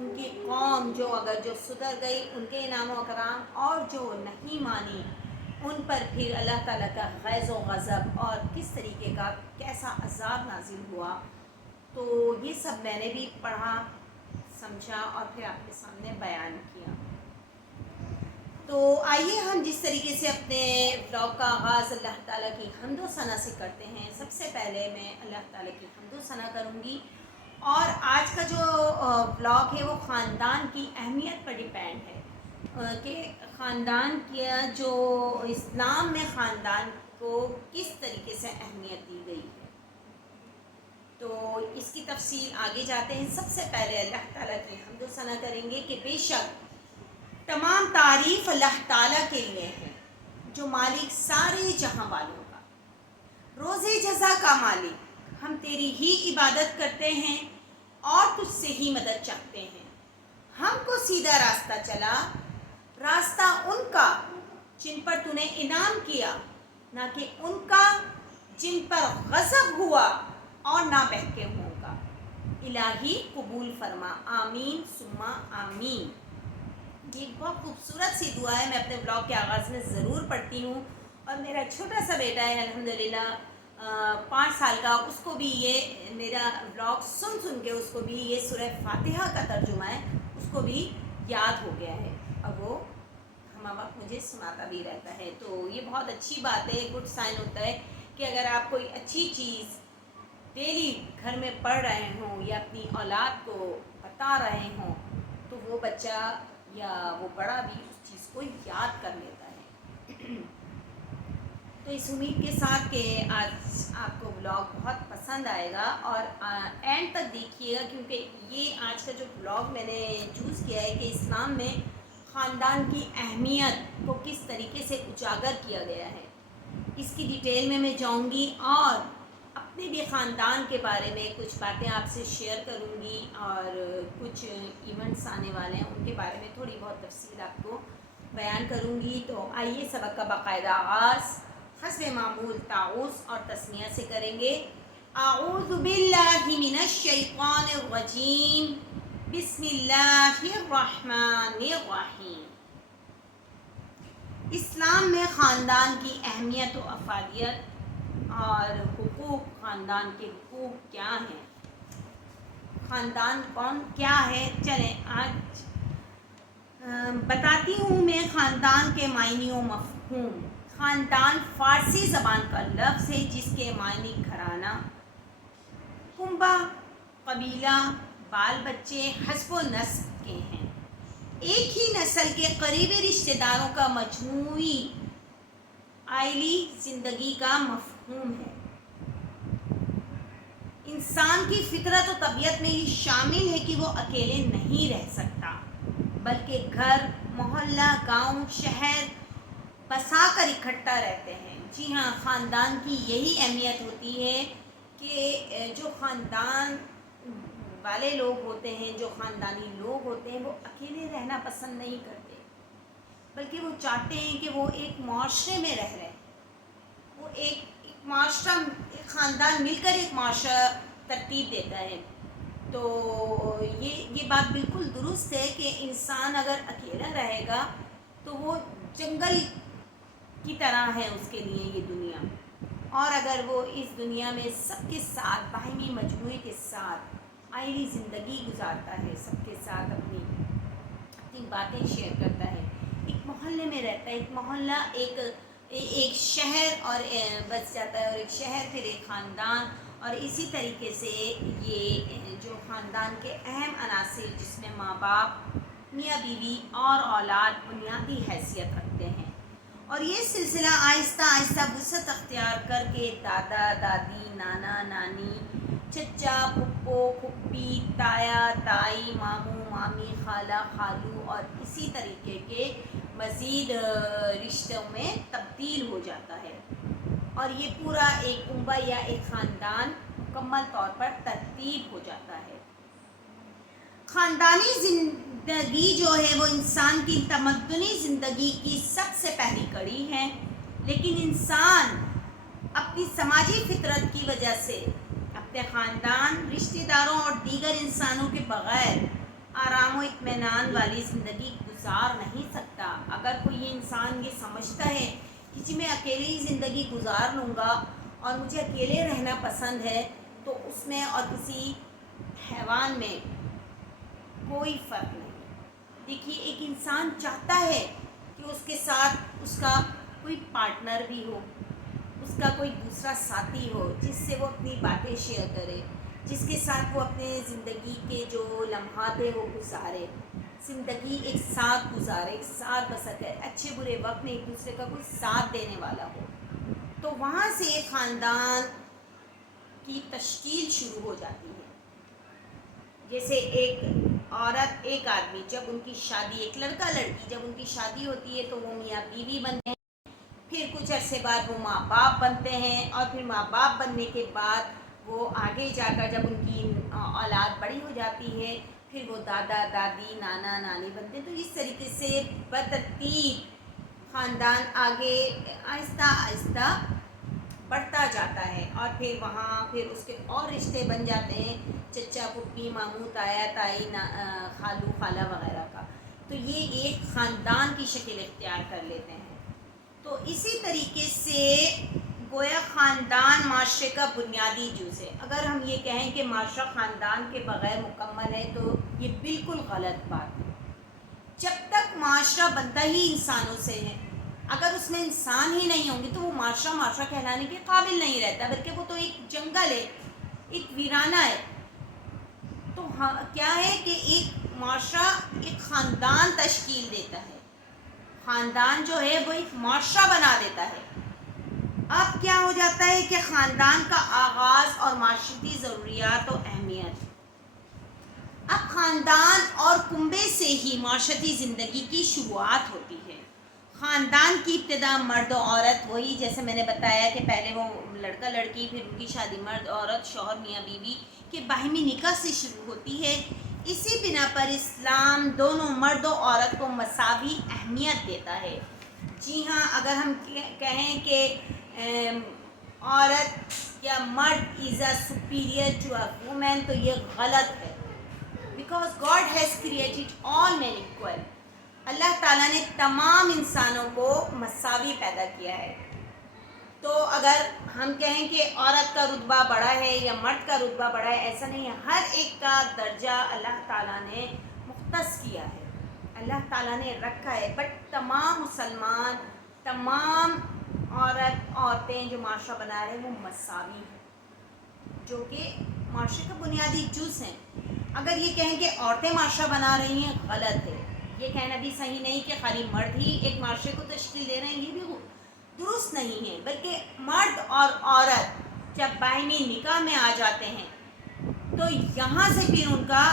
ان کی قوم جو سدھر گئی ان کے انعام و اکرام، اور جو نہیں مانی ان پر پھر اللہ تعالیٰ کا غیظ و غضب اور کس طریقے کا کیسا عذاب نازل ہوا. تو یہ سب میں نے بھی پڑھا، سمجھا اور پھر آپ کے سامنے بیان کیا. تو آئیے ہم جس طریقے سے اپنے بلاگ کا آغاز اللہ تعالیٰ کی حمد و ثنا سے کرتے ہیں. سب سے پہلے میں اللہ تعالیٰ کی حمد و ثنا کروں گی، اور آج کا جو بلاگ ہے وہ خاندان کی اہمیت پر ڈیپینڈ ہے کہ خاندان کیا جو اسلام میں خاندان کو کس طریقے سے اہمیت دی گئی ہے. تو اس کی تفصیل آگے جاتے ہیں. سب سے پہلے اللہ تعالیٰ کی حمد و ثنا کریں گے کہ بے شک تمام تعریف اللہ تعالیٰ کے لیے ہے، جو مالک سارے جہاں والوں کا، روز جزا کا مالک. ہم تیری ہی عبادت کرتے ہیں اور تجھ سے ہی مدد چاہتے ہیں. ہم کو سیدھا راستہ چلا، راستہ ان کا جن پر تو نے انعام کیا، نہ کہ ان کا جن پر غضب ہوا اور نہ بہکے ہوں کا. الہی قبول فرما، آمین ثم آمین. یہ ایک بہت خوبصورت سی دعا ہے، میں اپنے بلاگ کے آغاز میں ضرور پڑھتی ہوں. اور میرا چھوٹا سا بیٹا ہے الحمدللہ 5 سال کا، اس کو بھی یہ میرا بلاگ سن کے اس کو بھی یہ سورہ فاتحہ کا ترجمہ ہے، اس کو بھی یاد ہو گیا ہے، اب وہ ہم وقت مجھے سناتا بھی رہتا ہے. تو یہ بہت اچھی بات ہے، گڈ سائن ہوتا ہے کہ اگر آپ کوئی اچھی چیز ڈیلی گھر میں پڑھ رہے ہوں یا اپنی اولاد کو بتا رہے ہوں تو وہ بچہ یا وہ بڑا بھی اس چیز کو یاد کر لیتا ہے. تو اس امید کے ساتھ کہ آج آپ کو بلاگ بہت پسند آئے گا، اور اینڈ تک دیکھیے گا، کیونکہ یہ آج کا جو بلاگ میں نے چوز کیا ہے کہ اسلام میں خاندان کی اہمیت کو کس طریقے سے اجاگر کیا گیا ہے، اس کی ڈیٹیل میں جاؤں گی اور اپنے بھی خاندان کے بارے میں کچھ باتیں آپ سے شیئر کروں گی، اور کچھ ایونٹس آنے والے ہیں ان کے بارے میں تھوڑی بہت تفصیل آپ کو بیان کروں گی. تو آئیے سبق کا باقاعدہ آغاز حسب معمول تعوذ اور تسمیہ سے کریں گے. اعوذ باللہ من الشیطان الرجیم، بسم اللہ الرحمن الرحیم. اسلام میں خاندان کی اہمیت و افادیت اور حقوق، خاندان کے حقوق کیا ہیں، خاندان کیا ہے، چلیں آج بتاتی ہوں میں خاندان کے معنی و مفہوم. خاندان فارسی زبان کا لفظ ہے جس کے معنی گھرانہ، کنبہ، قبیلہ، بال بچے حسب و نسب کے ہیں. ایک ہی نسل کے قریبی رشتہ داروں کا مجموعی عائلی زندگی کا مفہوم ہے. انسان کی فطرت و طبیعت میں یہ شامل ہے کہ وہ اکیلے نہیں رہ سکتا، بلکہ گھر، محلہ، گاؤں، شہر بسا کر اکٹھا رہتے ہیں. جی ہاں، خاندان کی یہی اہمیت ہوتی ہے کہ جو خاندان والے لوگ ہوتے ہیں، جو خاندانی لوگ ہوتے ہیں، وہ اکیلے رہنا پسند نہیں کرتے، بلکہ وہ چاہتے ہیں کہ وہ ایک معاشرے میں رہ رہے ہیں. وہ ایک معاشرہ، ایک خاندان مل کر ایک معاشرہ ترتیب دیتا ہے. تو یہ بات بالکل درست ہے کہ انسان اگر اکیلا رہے گا تو وہ جنگل کی طرح ہے اس کے لیے یہ دنیا، اور اگر وہ اس دنیا میں سب کے ساتھ باہمی مجموعے کے ساتھ عائلی زندگی گزارتا ہے، سب کے ساتھ اپنی باتیں شیئر کرتا ہے، ایک محلے میں رہتا ہے، ایک محلہ ایک شہر اور بس جاتا ہے، اور ایک شہر پھر ایک خاندان، اور اسی طریقے سے یہ جو خاندان کے اہم عناصر جس میں ماں باپ، میاں بیوی اور اولاد بنیادی حیثیت رکھتے ہیں. اور یہ سلسلہ آہستہ آہستہ وسعت اختیار کر کے دادا دادی، نانا نانی، چچا پھپھو پھوپھی، تایا تائی، ماموں مامی، خالہ خالو اور اسی طریقے کے مزید رشتوں میں تبدیل ہو جاتا ہے، اور یہ پورا ایک کنبہ یا ایک خاندان مکمل طور پر ترتیب ہو جاتا ہے. خاندانی زندگی جو ہے وہ انسان کی تمدنی زندگی کی سب سے پہلی کڑی ہے، لیکن انسان اپنی سماجی فطرت کی وجہ سے اپنے خاندان، رشتہ داروں اور دیگر انسانوں کے بغیر آرام و اطمینان والی زندگی گزار نہیں سکتا۔ اگر کوئی یہ انسان یہ سمجھتا ہے کہ جی میں اکیلے ہی زندگی گزار لوں گا اور مجھے اکیلے رہنا پسند ہے، تو اس میں اور کسی حیوان میں کوئی فرق نہیں۔ دیکھیے ایک انسان چاہتا ہے کہ اس کے ساتھ اس کا کوئی پارٹنر بھی ہو، اس کا کوئی دوسرا ساتھی ہو جس سے وہ اپنی باتیں شیئر کرے، جس کے ساتھ وہ اپنے زندگی کے جو لمحات ہیں وہ گزارے، زندگی ایک ساتھ گزارے، ایک ساتھ بسر کرے، اچھے برے وقت میں ایک دوسرے کا کوئی ساتھ دینے والا ہو۔ تو وہاں سے خاندان کی تشکیل شروع ہو جاتی ہے۔ جیسے ایک عورت ایک آدمی جب ان کی شادی، ایک لڑکا لڑکی جب ان کی شادی ہوتی ہے تو وہ میاں بیوی بنتے ہیں، پھر کچھ عرصے بعد وہ ماں باپ بنتے ہیں، اور پھر ماں باپ بننے کے بعد وہ آگے جا کر جب ان کی اولاد بڑی ہو جاتی ہے پھر وہ دادا دادی نانا نانی بنتے ہیں۔ تو اس طریقے سے بترتیب خاندان آگے آہستہ آہستہ بڑھتا جاتا ہے، اور پھر وہاں پھر اس کے اور رشتے بن جاتے ہیں، چچا پھپھی ماموں تایا تائی خالو خالہ وغیرہ کا۔ تو یہ ایک خاندان کی شکل اختیار کر لیتے ہیں۔ تو اسی طریقے سے گویا خاندان معاشرے کا بنیادی جز ہے۔ اگر ہم یہ کہیں کہ معاشرہ خاندان کے بغیر مکمل ہے تو یہ بالکل غلط بات ہے۔ جب تک معاشرہ بنتا ہی انسانوں سے ہے، اگر اس میں انسان ہی نہیں ہوں گے تو وہ معاشرہ کہلانے کے قابل نہیں رہتا، بلکہ وہ تو ایک جنگل ہے، ایک ویرانہ ہے۔ تو کیا ہے کہ ایک معاشرہ ایک خاندان تشکیل دیتا ہے، خاندان جو ہے وہ ایک معاشرہ بنا دیتا ہے۔ اب کیا ہو جاتا ہے کہ خاندان کا آغاز اور معاشرتی ضروریات و اہمیت، اب خاندان اور کنبے سے ہی معاشرتی زندگی کی شروعات ہوتی ہے۔ خاندان کی ابتدا مرد و عورت، وہی جیسے میں نے بتایا کہ پہلے وہ لڑکا لڑکی، پھر ان کی شادی مرد عورت شوہر میاں بیوی کے باہمی نکاح سے شروع ہوتی ہے۔ اسی بنا پر اسلام دونوں مرد و عورت کو مساوی اہمیت دیتا ہے۔ جی ہاں، اگر ہم کہیں کہ عورت یا مرد is a superior to a woman تو یہ غلط ہے، because God has created all men equal. اللہ تعالیٰ نے تمام انسانوں کو مساوی پیدا کیا ہے۔ تو اگر ہم کہیں کہ عورت کا رتبہ بڑا ہے یا مرد کا رتبہ بڑا ہے، ایسا نہیں ہے، ہر ایک کا درجہ اللہ تعالیٰ نے مختص کیا ہے، اللہ تعالیٰ نے رکھا ہے۔ بٹ تمام مسلمان، تمام عورتیں جو معاشرہ بنا رہے ہیں وہ مساوی ہیں، جو کہ معاشرے کا بنیادی جز ہیں۔ اگر یہ کہیں کہ عورتیں معاشرہ بنا رہی ہیں، غلط ہے۔ یہ کہنا بھی صحیح نہیں کہ خالی مرد ہی ایک معاشرے کو تشکیل دے رہے ہیں، یہ بھی درست نہیں ہے، بلکہ مرد اور عورت جب باہمی نکاح میں آ جاتے ہیں تو یہاں سے پھر ان کا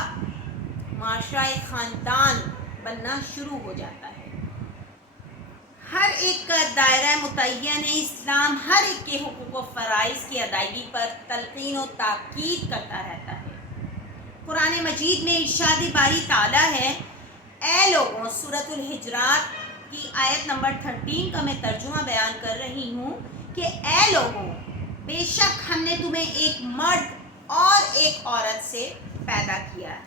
معاشرہ ایک خاندان بننا شروع ہو جاتا ہے۔ ہر ایک کا دائرہ متعین ہے۔ اسلام ہر ایک کے حقوق و فرائض کی ادائیگی پر تلقین و تاکید کرتا رہتا ہے۔ قرآن مجید میں ارشاد باری تعالیٰ ہے، اے لوگوں، سورۃ الحجرات کی آیت نمبر 13 کا میں ترجمہ بیان کر رہی ہوں کہ اے لوگوں، بے شک ہم نے تمہیں ایک مرد اور ایک عورت سے پیدا کیا ہے۔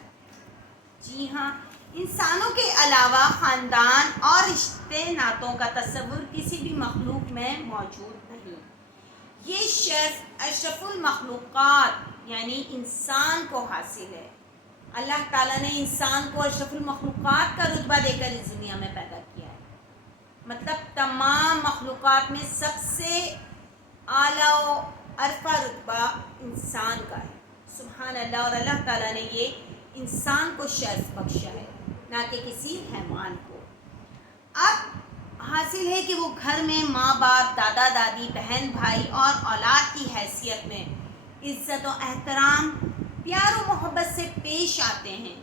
جی ہاں، انسانوں کے علاوہ خاندان اور رشتے ناتوں کا تصور کسی بھی مخلوق میں موجود نہیں۔ یہ شرف اشرف المخلوقات یعنی انسان کو حاصل ہے۔ اللہ تعالیٰ نے انسان کو اشرف المخلوقات کا رتبہ دے کر اس دنیا میں پیدا کیا ہے، مطلب تمام مخلوقات میں سب سے اعلیٰ و عرفہ رتبہ انسان کا ہے۔ سبحان اللہ، اور اللہ تعالیٰ نے یہ انسان کو شرف بخشا ہے، نہ کہ کسی حیوان کو۔ اب حاصل ہے کہ وہ گھر میں ماں باپ، دادا دادی، بہن بھائی اور اولاد کی حیثیت میں عزت و احترام، پیار و محبت سے پیش آتے ہیں۔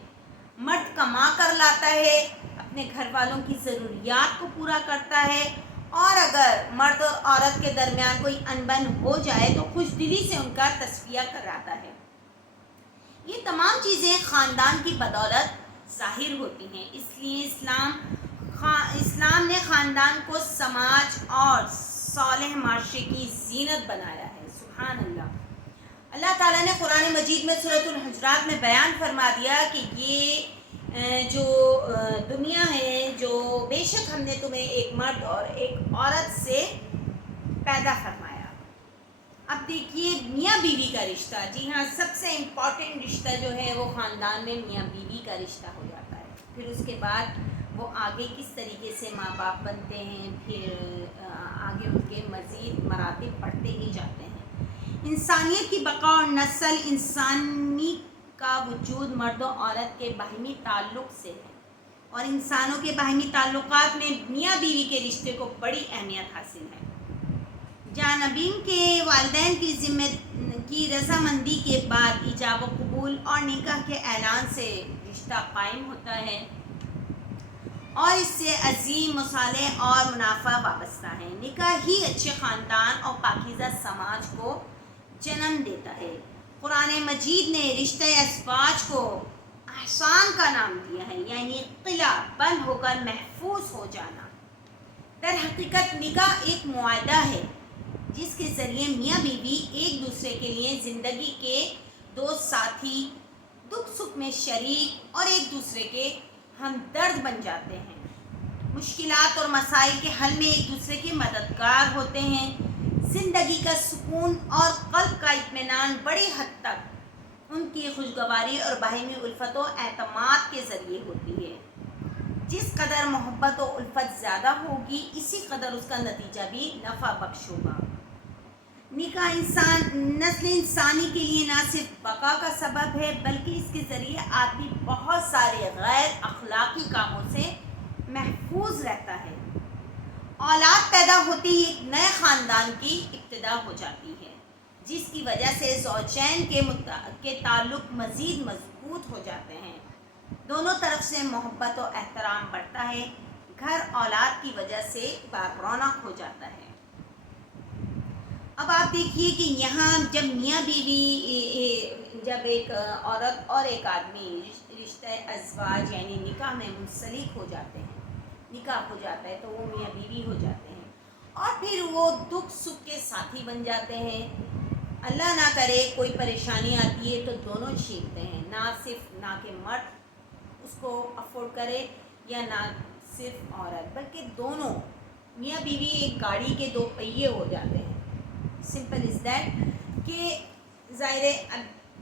مرد کما کر لاتا ہے، اپنے گھر والوں کی ضروریات کو پورا کرتا ہے، اور اگر مرد اور عورت کے درمیان کوئی انبن ہو جائے تو خوش دلی سے ان کا تصفیہ کراتا ہے۔ یہ تمام چیزیں خاندان کی بدولت ظاہر ہوتی ہیں، اس لیے اسلام نے خاندان کو سماج اور صالح معاشرے کی زینت بنایا ہے۔ سبحان اللہ۔ اللہ تعالیٰ نے قرآن مجید میں سورۃ الحجرات میں بیان فرما دیا کہ یہ جو دنیا ہے، جو بے شک ہم نے تمہیں ایک مرد اور ایک عورت سے پیدا فرمایا۔ اب دیکھیے میاں بیوی کا رشتہ، جی ہاں، سب سے امپورٹنٹ رشتہ جو ہے وہ خاندان میں میاں بیوی کا رشتہ ہو جاتا ہے۔ پھر اس کے بعد وہ آگے کس طریقے سے ماں باپ بنتے ہیں، پھر آگے ان کے مزید مراتب بڑھتے ہی جاتے ہیں۔ انسانیت کی بقا اور نسل انسانی کا وجود مرد و عورت کے باہمی تعلق سے ہے، اور انسانوں کے باہمی تعلقات میں میاں بیوی کے رشتے کو بڑی اہمیت حاصل ہے۔ جانبین کے والدین کی رضامندی کے بعد ایجاب و قبول اور نکاح کے اعلان سے رشتہ قائم ہوتا ہے، اور اس سے عظیم مصالح اور منافع وابستہ ہے۔ نکاح ہی اچھے خاندان اور پاکیزہ سماج کو جنم دیتا ہے۔ قرآن مجید نے رشتہ ازواج کو احسان کا نام دیا ہے، یعنی قلعہ بند ہو کر محفوظ ہو جانا۔ در حقیقت نکاح ایک معاہدہ ہے جس کے ذریعے میاں بیوی ایک دوسرے کے لیے زندگی کے دوست ساتھی، دکھ سکھ میں شریک اور ایک دوسرے کے ہمدرد بن جاتے ہیں۔ مشکلات اور مسائل کے حل میں ایک دوسرے کے مددگار ہوتے ہیں۔ زندگی کا سکون اور قلب کا اطمینان بڑی حد تک ان کی خوشگواری اور باہمی الفت و اعتماد کے ذریعے ہوتی ہے۔ جس قدر محبت و الفت زیادہ ہوگی، اسی قدر اس کا نتیجہ بھی نفع بخش ہوگا۔ نکاح نسل انسانی کے لیے نہ صرف بقا کا سبب ہے، بلکہ اس کے ذریعے آدمی بہت سارے غیر اخلاقی کاموں سے محفوظ رہتا ہے۔ اولاد پیدا ہوتی ہی ایک نئے خاندان کی ابتدا ہو جاتی ہے، جس کی وجہ سے زوجین کے تعلق مزید مضبوط ہو جاتے ہیں۔ دونوں طرف سے محبت و احترام بڑھتا ہے، گھر اولاد کی وجہ سے بارونق ہو جاتا ہے۔ اب آپ دیکھیے کہ یہاں جب میاں بیوی، جب ایک عورت اور ایک آدمی رشتہ ازواج یعنی نکاح میں منسلک ہو جاتے ہیں، نکاح ہو جاتا ہے تو وہ میاں بیوی ہو جاتے ہیں، اور پھر وہ دکھ سکھ کے ساتھی بن جاتے ہیں۔ اللہ نہ کرے کوئی پریشانی آتی ہے تو دونوں چھینتے ہیں، نہ کہ مرد اس کو افورڈ کرے یا نہ صرف عورت، بلکہ دونوں میاں بیوی ایک گاڑی کے دو پہیے ہو جاتے ہیں۔ سمپل از دیٹ کہ ظاہر ہے اب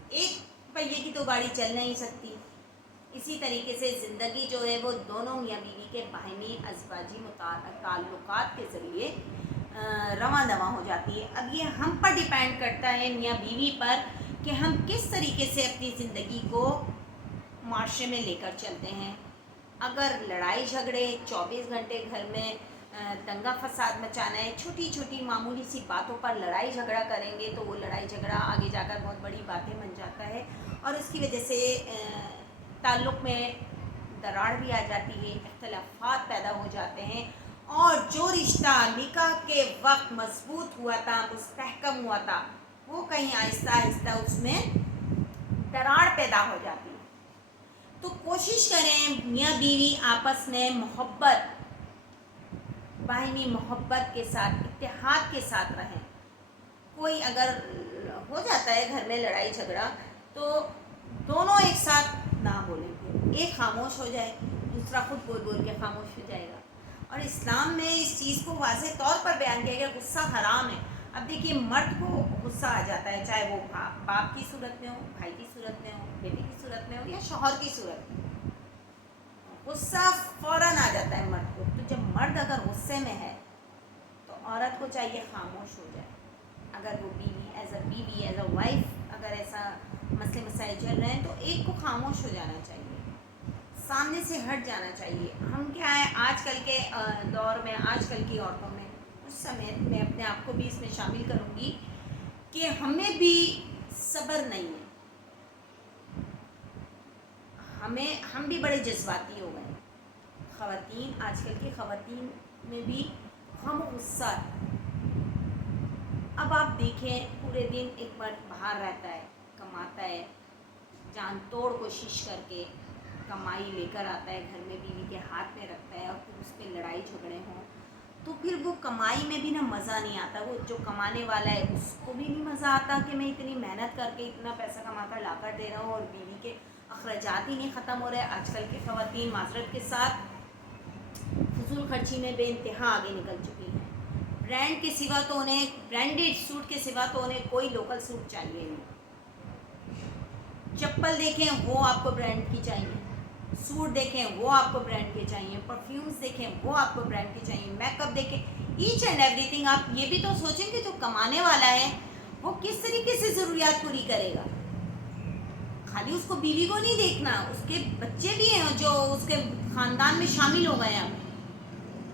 ایک پہیے کی تو گاڑی چل نہیں سکتی، اسی طریقے سے زندگی جو ہے وہ دونوں میاں بیوی کے باہمی ازواجی تعلقات کے ذریعے رواں دواں ہو جاتی ہے۔ اب یہ ہم پر ڈیپینڈ کرتا ہے، میاں بیوی پر، کہ ہم کس طریقے سے اپنی زندگی کو معاشرے میں لے کر چلتے ہیں۔ اگر لڑائی جھگڑے 24 گھنٹے گھر میں دنگا فساد مچانا ہے، چھوٹی چھوٹی معمولی سی باتوں پر لڑائی جھگڑا کریں گے تو وہ لڑائی جھگڑا آگے جا کر بہت بڑی باتیں بن جاتا ہے، اور اس کی وجہ سے تعلق میں دراڑ بھی آ جاتی ہے، اختلافات پیدا ہو جاتے ہیں، اور جو رشتہ نکاح کے وقت مضبوط ہوا تھا، مستحکم ہوا تھا، وہ کہیں آہستہ آہستہ اس میں دراڑ پیدا ہو جاتی ہے۔ تو کوشش کریں میاں بیوی آپس میں محبت، باہمی محبت کے ساتھ، اتحاد کے ساتھ رہیں۔ کوئی اگر ہو جاتا ہے گھر میں لڑائی جھگڑا تو دونوں ایک ساتھ نہ بولیں گے، ایک خاموش ہو جائے، دوسرا خود بول بول کے خاموش ہو جائے گا۔ اور اسلام میں اس چیز کو واضح طور پر بیان کیا گیا کہ غصہ حرام ہے۔ اب دیکھیے مرد کو غصہ آ جاتا ہے، چاہے وہ باپ کی صورت میں ہو، بھائی کی صورت میں ہو، بیٹے کی صورت میں ہو یا شوہر کی صورت میں، غصہ فوراً آ جاتا ہے مرد کو۔ تو جب مرد اگر غصے میں ہے تو عورت کو چاہیے خاموش ہو جائے۔ اگر وہ بیوی ایز اے وائف اگر ایسا مسئلے مسائل چل رہے ہیں تو ایک کو خاموش ہو جانا چاہیے، سامنے سے ہٹ جانا چاہیے۔ ہم کیا ہے آج کل کے دور میں، آج کل کی عورتوں میں، اس سمیت میں اپنے آپ کو بھی اس میں شامل کروں گی کہ ہمیں بھی صبر نہیں ہے، ہم بھی بڑے جذباتی ہو گئے۔ خواتین، آج کل کی خواتین میں بھی غم و غصہ ہے۔ اب آپ دیکھیں پورے دن ایک مرد باہر رہتا ہے، کماتا ہے، جان توڑ کوشش کر کے کمائی لے کر آتا ہے، گھر میں بیوی کے ہاتھ میں رکھتا ہے، اور پھر اس پہ لڑائی جھگڑے ہوں تو پھر وہ کمائی میں بھی نا مزہ نہیں آتا۔ وہ جو کمانے والا ہے اس کو بھی نہیں مزہ آتا کہ میں اتنی محنت کر کے اتنا پیسہ کما کر لا کر دے رہا ہوں، اور بیوی کے اخراجات ہی نہیں ختم ہو رہے. آج کل کی خواتین معذرت کے ساتھ فضول خرچی میں بے انتہا آگے نکل چکی ہیں. برانڈ کے سوا تو انہیں برانڈیڈ سوٹ کے سوا تو انہیں کوئی لوکل سوٹ چاہیے نہیں. چپل دیکھیں وہ آپ کو برانڈ کی چاہیے, سوٹ دیکھیں وہ آپ کو برانڈ کے چاہیے, پرفیومز دیکھیں وہ آپ کو برانڈ کے چاہیے, میک اپ دیکھیں, ایچ اینڈ ایوری تھنگ. آپ یہ بھی تو سوچیں کہ جو کمانے والا ہے وہ کس طریقے سے ضروریات پوری کرے گا. خالی اس کو بیوی کو نہیں دیکھنا, اس کے بچے بھی ہیں جو اس کے خاندان میں شامل ہو گئے ہیں.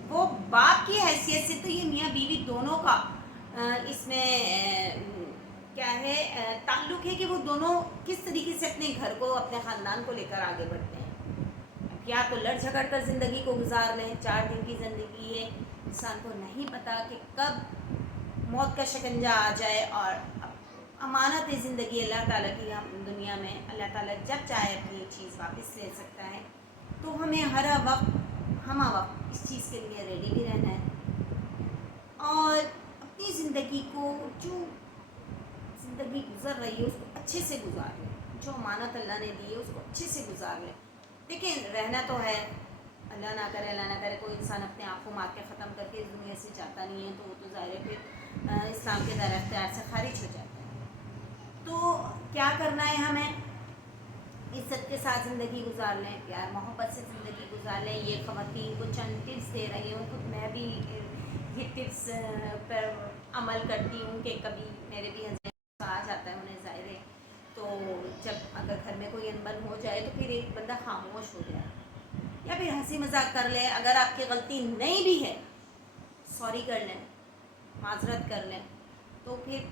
وہ باپ کی حیثیت سے تو یہ میاں بیوی دونوں کا اس میں کیا ہے تعلق ہے کہ وہ دونوں کس طریقے سے اپنے گھر کو, اپنے خاندان کو لے کر آگے بڑھتے ہیں. یا تو لڑ جھگڑ کر زندگی کو گزار لیں, 4 دن کی زندگی ہے, انسان کو نہیں پتا کہ کب موت کا شکنجہ آ جائے. اور امانت ہے زندگی اللہ تعالیٰ کی دنیا میں, اللہ تعالیٰ جب چاہے اپنی چیز واپس لے سکتا ہے. تو ہمیں ہر وقت ہمہ وقت اس چیز کے لیے ریڈی بھی رہنا ہے, اور اپنی زندگی کو جو زندگی گزر رہی ہے اس کو اچھے سے گزار لیں. جو امانت اللہ نے دی ہے اس کو اچھے سے گزار لیں. دیکھیں رہنا تو ہے, اللہ نہ کرے کوئی انسان اپنے آپ کو مار کے ختم کر کے اس دنیا سے جاتا نہیں ہے, تو وہ تو ظاہر ہے پھر اسلام کے دائرہ اختیار سے خارج ہو جاتا ہے. تو کیا کرنا ہے, ہمیں عزت کے ساتھ زندگی گزار لیں, پیار محبت سے زندگی گزار لیں. یہ خواتین کو چند ٹپس دے رہی ہوں, خود میں بھی یہ ٹپس پر عمل کرتی ہوں کہ کبھی میرے بھی ہسبینڈ آ جاتا ہے انہیں ظاہر ہے, تو جب اگر گھر میں کوئی انبن ہو جائے تو پھر ایک بندہ خاموش ہو جائے یا پھر ہنسی مذاق کر لے. اگر آپ کی غلطی نہیں بھی ہے سوری کر لیں, معذرت کر لیں, تو پھر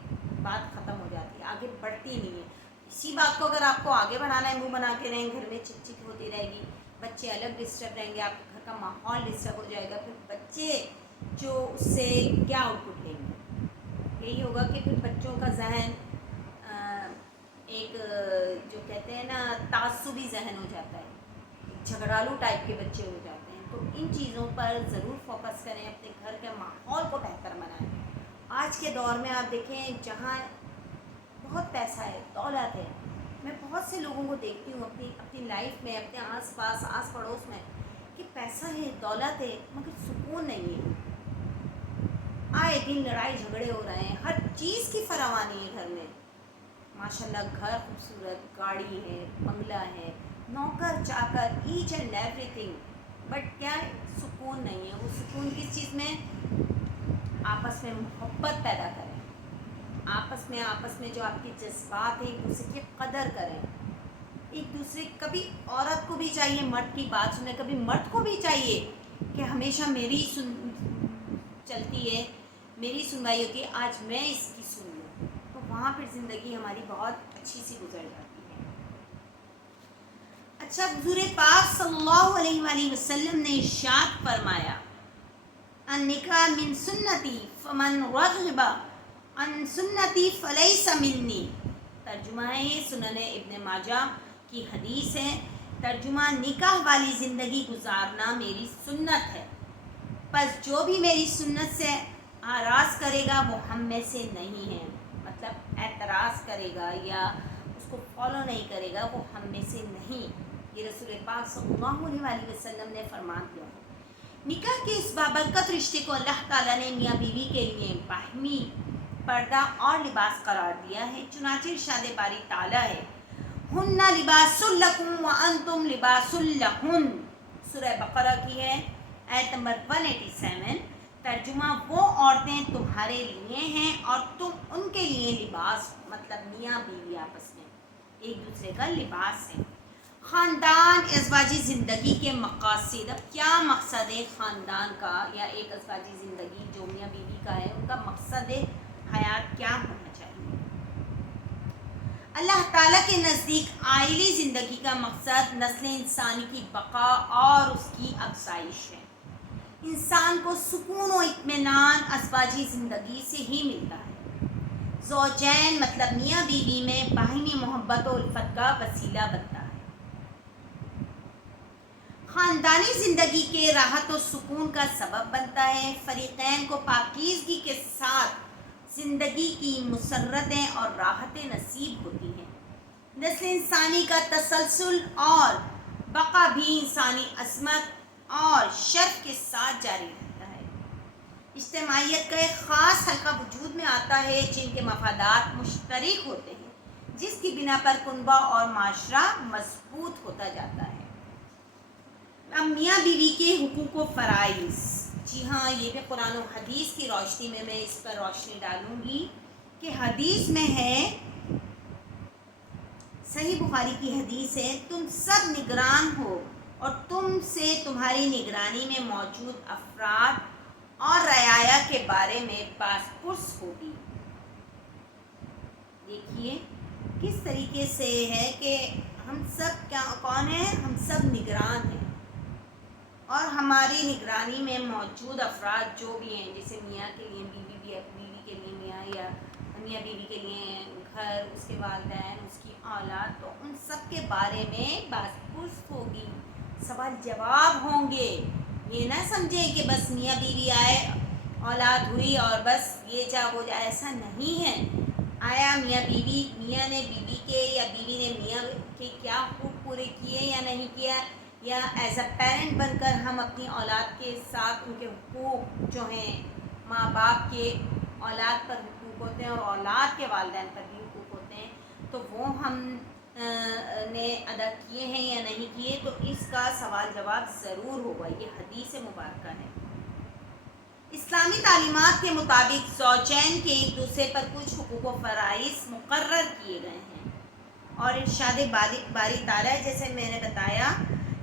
بات ختم ہو جاتی ہے, آگے بڑھتی نہیں ہے. اسی بات کو اگر آپ کو آگے بڑھانا ہے, منہ بنا کے رہیں, گھر میں چک چک ہوتی رہے گی, بچے الگ ڈسٹرب رہیں گے, آپ کے گھر کا ماحول ڈسٹرب ہو جائے گا. پھر بچے جو اس سے کیا آؤٹ پٹ لیں گے, یہی ہوگا کہ پھر بچوں کا ذہن ایک جو کہتے ہیں نا تعصبی ذہن ہو جاتا ہے, جھگڑالو ٹائپ کے بچے ہو جاتے ہیں. تو ان چیزوں پر ضرور فوکس کریں, اپنے گھر کے ماحول کو بہتر بنائیں. آج کے دور میں آپ دیکھیں جہاں بہت پیسہ ہے, دولت ہے, میں بہت سے لوگوں کو دیکھتی ہوں اپنی لائف میں, اپنے آس پاس آس پڑوس میں, کہ پیسہ ہے, دولت ہے, مگر سکون نہیں ہے. آئے دن لڑائی جھگڑے ہو رہے ہیں, ہر چیز کی فراوانی ہے گھر میں, ماشاءاللہ گھر خوبصورت, گاڑی ہے, بنگلہ ہے, نوکر چاکر, H and every thing, but کیا ہے, سکون نہیں ہے. وہ سکون کس چیز میں, آپس میں محبت پیدا کریں, آپس میں جو آپ کے جذبات ہیں ایک دوسرے کی قدر کریں. ایک دوسرے کبھی عورت کو بھی چاہیے مرد کی بات سنیں, کبھی مرد کو بھی چاہیے کہ ہمیشہ میری چلتی ہے, میری سنوائی ہوتی ہے, آج میں اس کی سن لوں, تو وہاں پھر زندگی ہماری بہت اچھی سی گزر جاتی ہے. اچھا, حضور پاک صلی اللہ علیہ وآلہ وسلم نے ارشاد فرمایا, النکاح من سنتی فمن رغب عن سنتی فلیس منی. ترجمہ ہے سنن ابن ماجہ کی حدیث ہے, ترجمہ نکاح والی زندگی گزارنا میری سنت ہے, پس جو بھی میری سنت سے آراز کرے گا وہ ہم میں سے نہیں ہے. مطلب اعتراض کرے گا یا اس کو فالو نہیں کرے گا وہ ہم میں سے نہیں. یہ رسول پاک صلی اللہ علیہ وسلم نے فرمان دیا. نکاح کے اس بابرکت رشتے کو اللہ تعالیٰ نے میاں بیوی کے لیے باہمی پردہ اور لباس قرار دیا ہے. چنانچہ ارشاد باری تعالیٰ ہے, ہن لباس لکم وانتم لباس لہن. سورہ بقرہ کی ہے, آیت نمبر 187. ترجمہ, وہ عورتیں تمہارے لیے ہیں اور تم ان کے لیے لباس, مطلب میاں بیوی آپس میں ایک دوسرے کا لباس ہے. خاندان ازواجی زندگی کے مقاصد. اب کیا مقصد ہے خاندان کا یا ایک ازواجی زندگی جو میاں بیوی کا ہے, ان کا مقصد حیات کیا ہونا چاہیے؟ اللہ تعالیٰ کے نزدیک عائلی زندگی کا مقصد نسل انسانی کی بقا اور اس کی افزائش ہے. انسان کو سکون و اطمینان ازواجی زندگی سے ہی ملتا ہے. زوجین مطلب میاں بیوی میں باہمی محبت و الفت کا وسیلہ بنتا ہے. خاندانی زندگی کے راحت و سکون کا سبب بنتا ہے. فریقین کو پاکیزگی کے ساتھ زندگی کی مسرتیں اور راحتیں نصیب ہوتی ہیں. نسل انسانی کا تسلسل اور بقا بھی انسانی عظمت اور شرف کے ساتھ جاری رہتا ہے۔ اجتماعیت کا ایک خاص حلقہ وجود میں آتا ہے جن کے مفادات مشترک ہوتے ہیں، جس کی بنا پر کنبہ اور معاشرہ مضبوط ہوتا جاتا ہے۔ اب میاں بیوی کے حقوق و فرائض، جی ہاں، یہ بھی قرآن و حدیث کی روشنی میں اس پر روشنی ڈالوں گی کہ حدیث میں ہے، صحیح بخاری کی حدیث ہے، تم سب نگران ہو اور تم سے تمہاری نگرانی میں موجود افراد اور رعایا کے بارے میں باس پرس ہوگی۔ دیکھیے کس طریقے سے ہے کہ ہم سب کون ہیں؟ ہم سب نگران ہیں، اور ہماری نگرانی میں موجود افراد جو بھی ہیں، جیسے میاں کے لیے بیوی کے لیے میاں، یا میاں بیوی کے لیے گھر، اس کے والدین، اس کی اولاد، تو ان سب کے بارے میں باس پرس ہوگی، سوال جواب ہوں گے۔ یہ نہ سمجھیں کہ بس میاں بیوی آئے، اولاد ہوئی اور بس یہ جا وہ جا، ایسا نہیں ہے۔ آیا میاں نے بیوی کے یا بیوی نے میاں کے کیا حقوق پورے کیے یا نہیں کیا، یا ایز اے پیرنٹ بن کر ہم اپنی اولاد کے ساتھ ان کے حقوق جو ہیں، ماں باپ کے اولاد پر حقوق ہوتے ہیں اور اولاد کے والدین پر بھی حقوق ہوتے ہیں، تو وہ ہم نے ادا کیے ہیں یا نہیں کیے، تو اس کا سوال جواب ضرور ہوگا۔ یہ حدیث مبارکہ ہے۔ اسلامی تعلیمات کے مطابق زوجین کے ایک دوسرے پر کچھ حقوق و فرائض مقرر کیے گئے ہیں، اور ارشاد باری تعالیٰ، جیسے میں نے بتایا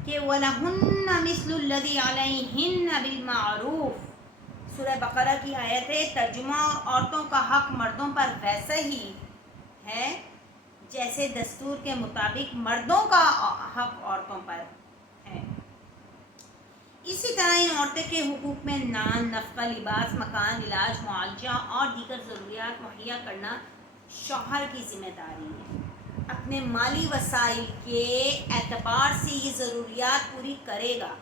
کہ وَلَهُنَّ مِثْلُ الَّذِي عَلَيْهِنَّ بِالْمَعْرُوفِ، سورہ بقرہ کی آیت ہے۔ ترجمہ، اور عورتوں کا حق مردوں پر ویسا ہی ہے جیسے دستور کے مطابق مردوں کا حق عورتوں پر ہے۔ اسی طرح ان عورتوں کے حقوق میں نان، نفقہ، لباس، مکان، علاج، معالجہ اور دیگر ضروریات مہیا کرنا شوہر کی ذمہ داری ہے۔ اپنے مالی وسائل کے اعتبار سے یہ ضروریات پوری کرے گا۔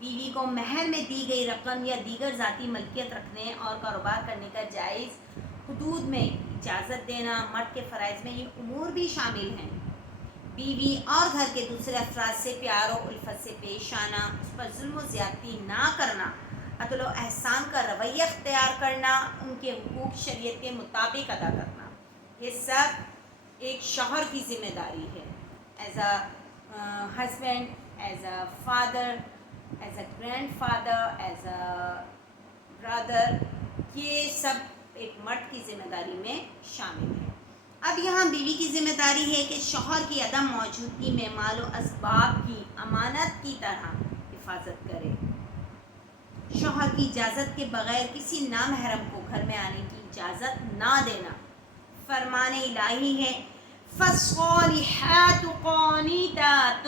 بیوی کو مہر میں دی گئی رقم یا دیگر ذاتی ملکیت رکھنے اور کاروبار کرنے کا جائز حدود میں اجازت دینا مرد کے فرائض میں یہ امور بھی شامل ہیں۔ بیوی اور گھر کے دوسرے افراد سے پیار و الفت سے پیش آنا، اس پر ظلم و زیادتی نہ کرنا، عدل و احسان کا رویہ اختیار کرنا، ان کے حقوق شریعت کے مطابق ادا کرنا، یہ سب ایک شوہر کی ذمہ داری ہے۔ As a husband, as a father, as a grandfather, as a brother, یہ سب ایک مرد کی ذمہ داری میں شامل ہے۔ اب یہاں بیوی کی ذمہ داری ہے کہ شوہر کی عدم موجودگی میں مال و اسباب کی امانت کی طرح حفاظت کرے، شوہر کی اجازت کے بغیر کسی نامحرم کو گھر میں آنے کی اجازت نہ دینا۔ فرمان الہی ہے فَالصَّالِحَاتُ قَانِتَاتٌ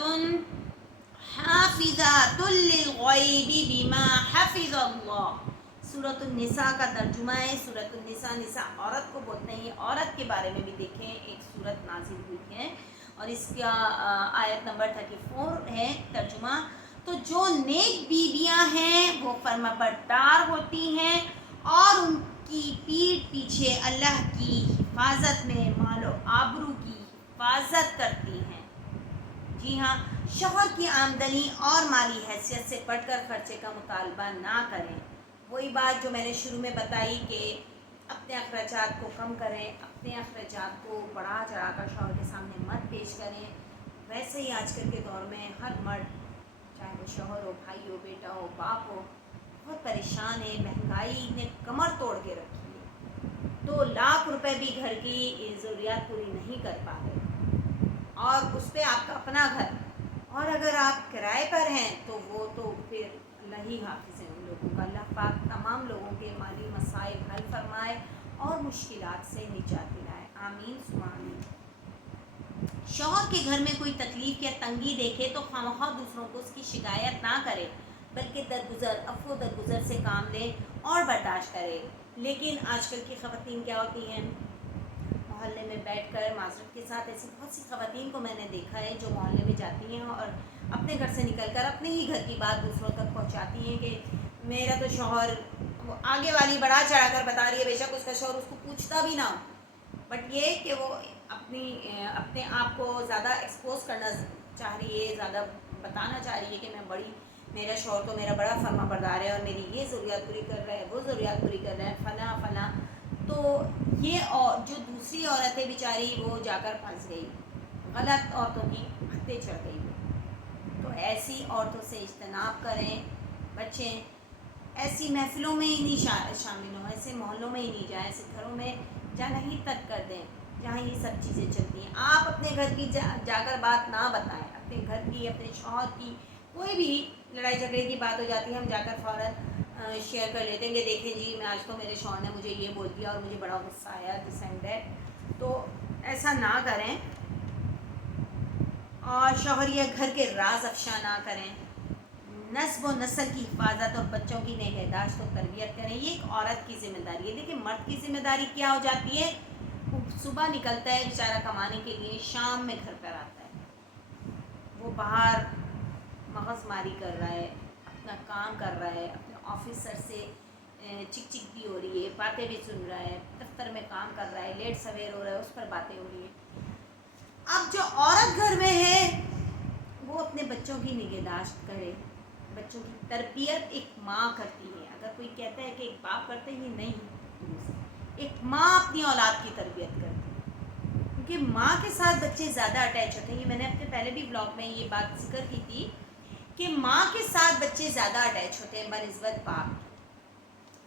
حَافِظَاتٌ لِلْغَيْبِ بِمَا حَفِظَ اللَّهُ، سورۃ النساء کا ترجمہ ہے۔ سورۃ النساء، نساء عورت کو بولتے ہیں، یہ عورت کے بارے میں بھی دیکھیں ایک سورت نازل ہوئی ہے، اور اس کا آیت نمبر 34 ہے ترجمہ۔ تو جو نیک بیویاں ہیں وہ فرما بردار ہوتی ہیں اور ان کی پیٹھ پیچھے اللہ کی حفاظت میں مال و آبرو کی حفاظت کرتی ہیں۔ جی ہاں، شوہر کی آمدنی اور مالی حیثیت سے بڑھ کر خرچے کا مطالبہ نہ کریں۔ وہی بات جو میں نے شروع میں بتائی کہ اپنے اخراجات کو کم کریں، اپنے اخراجات کو بڑھا چڑھا کر شوہر کے سامنے مت پیش کریں۔ ویسے ہی آج کل کے دور میں ہر مرد، چاہے وہ شوہر ہو، بھائی ہو، بیٹا ہو، باپ ہو، بہت پریشان ہے۔ مہنگائی نے کمر توڑ کے رکھی ہے، 2 لاکھ روپے بھی گھر کی ضروریات پوری نہیں کر پا رہے، اور اس پہ آپ کا اپنا گھر، اور اگر آپ کرائے پر ہیں تو وہ تو پھر اللہ ہی حافظ ہے ان لوگوں کا۔ اللہ پاک تمام لوگوں کے مالی مسائل حل فرمائے اور مشکلات سے نجات دلائے، آمین ثم آمین۔ شوہر کے گھر میں کوئی تکلیف یا تنگی دیکھے تو خواہ دوسروں کو اس کی شکایت نہ کرے، بلکہ درگزر، عفو درگزر سے کام لے اور برداشت کرے۔ لیکن آج کل کی خواتین کیا ہوتی ہیں، محلے میں بیٹھ کر معذرت کے ساتھ، ایسی بہت سی خواتین کو میں نے دیکھا ہے جو محلے میں جاتی ہیں اور اپنے گھر سے نکل کر اپنے ہی گھر کی بات دوسروں تک پہنچاتی ہیں کہ میرا تو شوہر، وہ آگے والی بڑھا چڑھا کر بتا رہی ہے، بے شک اس کا شوہر اس کو پوچھتا بھی نہ ہو، بٹ یہ کہ وہ اپنے آپ کو زیادہ ایکسپوز کرنا چاہ رہی ہے، زیادہ بتانا چاہ رہی ہے کہ میرا شوہر تو میرا بڑا فرما بردار ہے اور میری یہ ضروریات پوری کر رہا ہے، وہ ضروریات پوری کر رہا ہے، فلاں فلاں. تو یہ جو دوسری عورت ہے بیچاری، وہ جا کر پھنس گئی، غلط عورتوں کی ہتھے چڑھ گئی. تو ایسی عورتوں سے اجتناب کریں، بچیں. ایسی محفلوں میں ہی نہیں شامل ہوں، ایسے محلوں میں ہی نہیں جائیں، ایسے گھروں میں جانا ہی ترک کر دیں جہاں یہ سب چیزیں چلتی ہیں. آپ اپنے گھر کی جا کر بات نہ بتائیں، اپنے گھر کی، اپنے شوہر کی کوئی بھی لڑائی جھگڑے کی بات ہو جاتی ہے، ہم جا کر فوراً شیئر کر لیتے ہیں کہ دیکھیں جی میں آج تو میرے شوہر نے مجھے یہ بول دیا اور مجھے بڑا غصہ آیا، دس اینڈ دیٹ. تو ایسا نہ کریں. اور شوہر یا گھر کے راز افشا نہ کریں. نسب و نسل کی حفاظت اور بچوں کی نگہداشت و تربیت کریں. یہ ایک عورت کی ذمہ داری ہے. دیکھیں مرد کی ذمہ داری کیا ہو جاتی ہے، وہ صبح نکلتا ہے بیچارہ کمانے کے لیے، شام میں گھر پر آتا ہے، وہ باہر مغز ماری کر رہا ہے، اپنا کام کر رہا ہے، اپنے آفیسر سے چک چک بھی ہو رہی ہے، باتیں بھی سن رہا ہے، دفتر میں کام کر رہا ہے، لیٹ سویر ہو رہا ہے، اس پر باتیں ہو رہی ہیں. اب جو عورت گھر میں ہے وہ اپنے بچوں کی نگہداشت کرے. بچوں کی تربیت ایک ماں کرتی ہے. اگر کوئی کہتا ہے کہ ایک باپ کرتے ہیں، یہ نہیں، ایک ماں اپنی اولاد کی تربیت کرتی ہے. کیونکہ ماں کے ساتھ بچے زیادہ اٹیچ ہوتے ہیں. یہ میں نے اپنے پہلے بھی بلاگ میں یہ بات ذکر کی تھی کہ ماں کے ساتھ بچے زیادہ اٹیچ ہوتے ہیں بنسبت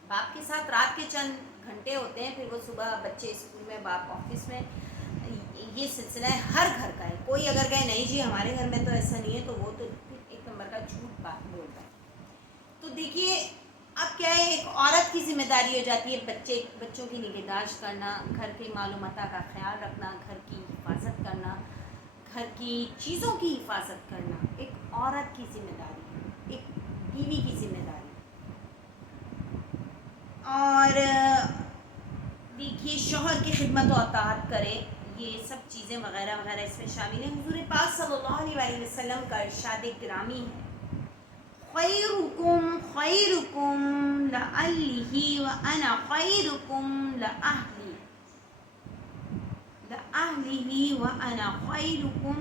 باپ کے ساتھ رات کے چند گھنٹے ہوتے ہیں، پھر وہ صبح بچے اسکول میں، باپ آفس میں. یہ سلسلہ ہے ہر گھر کا ہے. کوئی اگر کہے نہیں جی ہمارے گھر میں تو ایسا نہیں ہے، تو وہ تو ایک نمبر کا جھوٹ بات بول رہا ہے. تو دیکھیے اب کیا ہے، ایک عورت کی ذمہ داری ہو جاتی ہے بچوں کی نگہداشت کرنا، گھر کے معلومات کا خیال رکھنا، گھر کی حفاظت کرنا، گھر کی چیزوں کی حفاظت کرنا. ایک عورت کی ذمہ داری ہے، ایک بیوی کی ذمہ داری. اور دیکھیے شوہر کی خدمت و اطاعت کرے. یہ سب چیزیں وغیرہ وغیرہ اس میں شامل ہیں. حضور پاک صلی اللہ علیہ وسلم کا ارشاد گرامی ہے، خیرکم خیرکم لأہلہ وانا خیرکم لأہلی، لأہلہ وانا خیرکم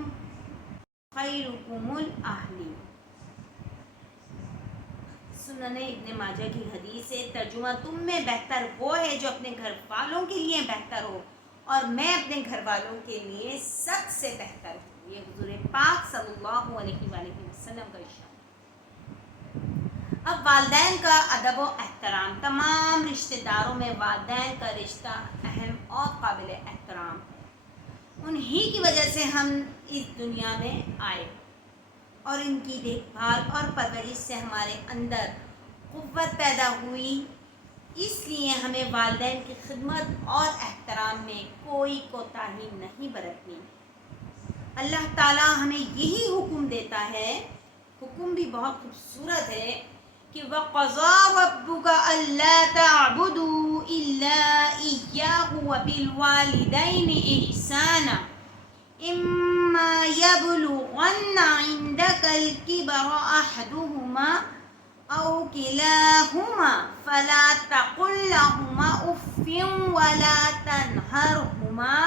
خیرکم الأہلی. سنن ابن ماجہ کی حدیث ہے. ترجمہ، تم میں بہتر وہ ہے جو اپنے گھر والوں کے لیے بہتر ہو، اور میں اپنے گھر والوں کے لیے سب سے بہتر ہوں. یہ حضور پاک صلی اللہ علیہ وآلہ وسلم کا ارشاد. اب والدین کا ادب و احترام. تمام رشتہ داروں میں والدین کا رشتہ اہم اور قابل احترام ہے. انہی کی وجہ سے ہم اس دنیا میں آئے، اور ان کی دیکھ بھال اور پرورش سے ہمارے اندر قوت پیدا ہوئی. اس لیے ہمیں والدین کی خدمت اور احترام میں کوئی کوتاہی نہیں برتنی. اللہ تعالیٰ ہمیں یہی حکم دیتا ہے. حکم بھی بہت خوبصورت ہے کہ وَقَضَىٰ رَبُّكَ أَلَّا تَعْبُدُوا إِلَّا إِيَّاهُ وَبِالْوَالِدَيْنِ إِحْسَانًا إِمَّا يَبْلُغَنَّ عِندَكَ الْكِبَرَ أَحَدُهُمَا أَوْ كِلَاهُمَا فَلَا تَقُل لَّهُمَا أُفٍّ وَلَا تَنْهَرْهُمَا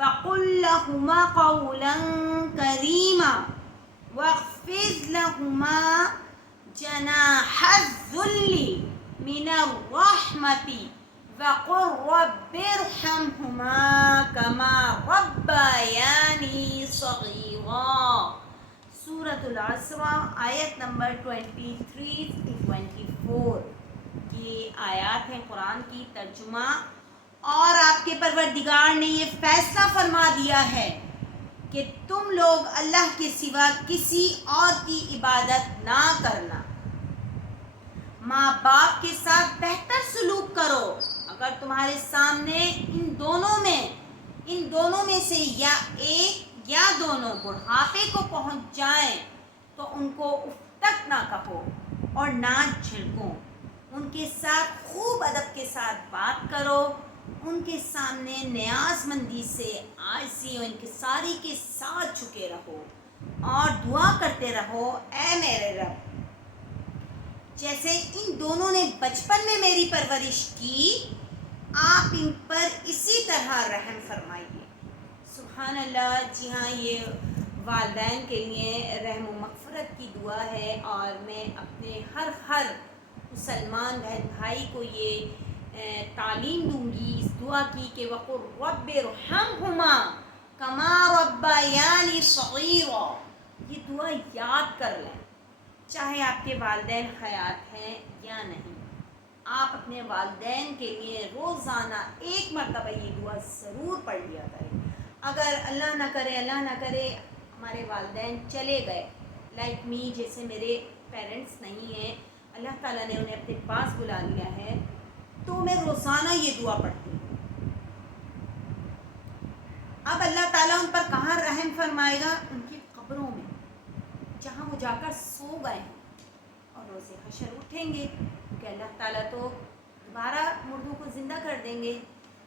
وَقُل لَّهُمَا قَوْلًا كَرِيمًا وَاخْفِضْ لَهُمَا جَنَاحَ الذُّلِّ مِنَ الرَّحْمَةِ وَقُل رَّبِّ ارْحَمْهُمَا كَمَا رَبَّيَانِي صَغِيرًا. سورۃ العصر آیت نمبر 23-24. یہ آیات ہیں قرآن کی. ترجمہ، اور آپ کے پروردگار نے یہ فیصلہ فرما دیا ہے کہ تم لوگ اللہ کے سوا کسی اور کی عبادت نہ کرنا. ماں باپ کے ساتھ بہتر سلوک کرو. اگر تمہارے سامنے ان دونوں میں سے یا ایک یا دونوں بڑھاپے کو پہنچ جائیں تو ان کو اف تک نہ کہو اور نہ جھڑکو. ان کے ساتھ خوب ادب کے ساتھ بات کرو. ان کے سامنے نیاز مندی سے، عاجزی و انکساری کے ساتھ جھکے رہو اور دعا کرتے رہو، اے میرے رب جیسے ان دونوں نے بچپن میں میری پرورش کی، آپ ان پر اسی طرح رحم فرمائیے. سبحان اللہ. جی ہاں، یہ والدین کے لیے رحم و مغفرت کی دعا ہے، اور میں اپنے ہر مسلمان بہن بھائی کو یہ تعلیم دوں گی اس دعا کی کہ وقل رب ارحمہما کما ربیانی صغیرا. یہ دعا یاد کر لیں، چاہے آپ کے والدین حیات ہیں یا نہیں. آپ اپنے والدین کے لیے روزانہ ایک مرتبہ یہ دعا ضرور پڑھ لیا کریں. اگر اللہ نہ کرے ہمارے والدین چلے گئے، لائک می، جیسے میرے پیرنٹس نہیں ہیں، اللہ تعالیٰ نے انہیں اپنے پاس بلا لیا ہے، تو میں روزانہ یہ دعا پڑھتی ہوں. اب اللہ تعالیٰ ان پر کہاں رحم فرمائے گا؟ ان کی قبروں میں، جہاں وہ جا کر سو گئے ہیں، اور روز حشر اٹھیں گے کہ اللہ تعالیٰ تو دوبارہ مردوں کو زندہ کر دیں گے.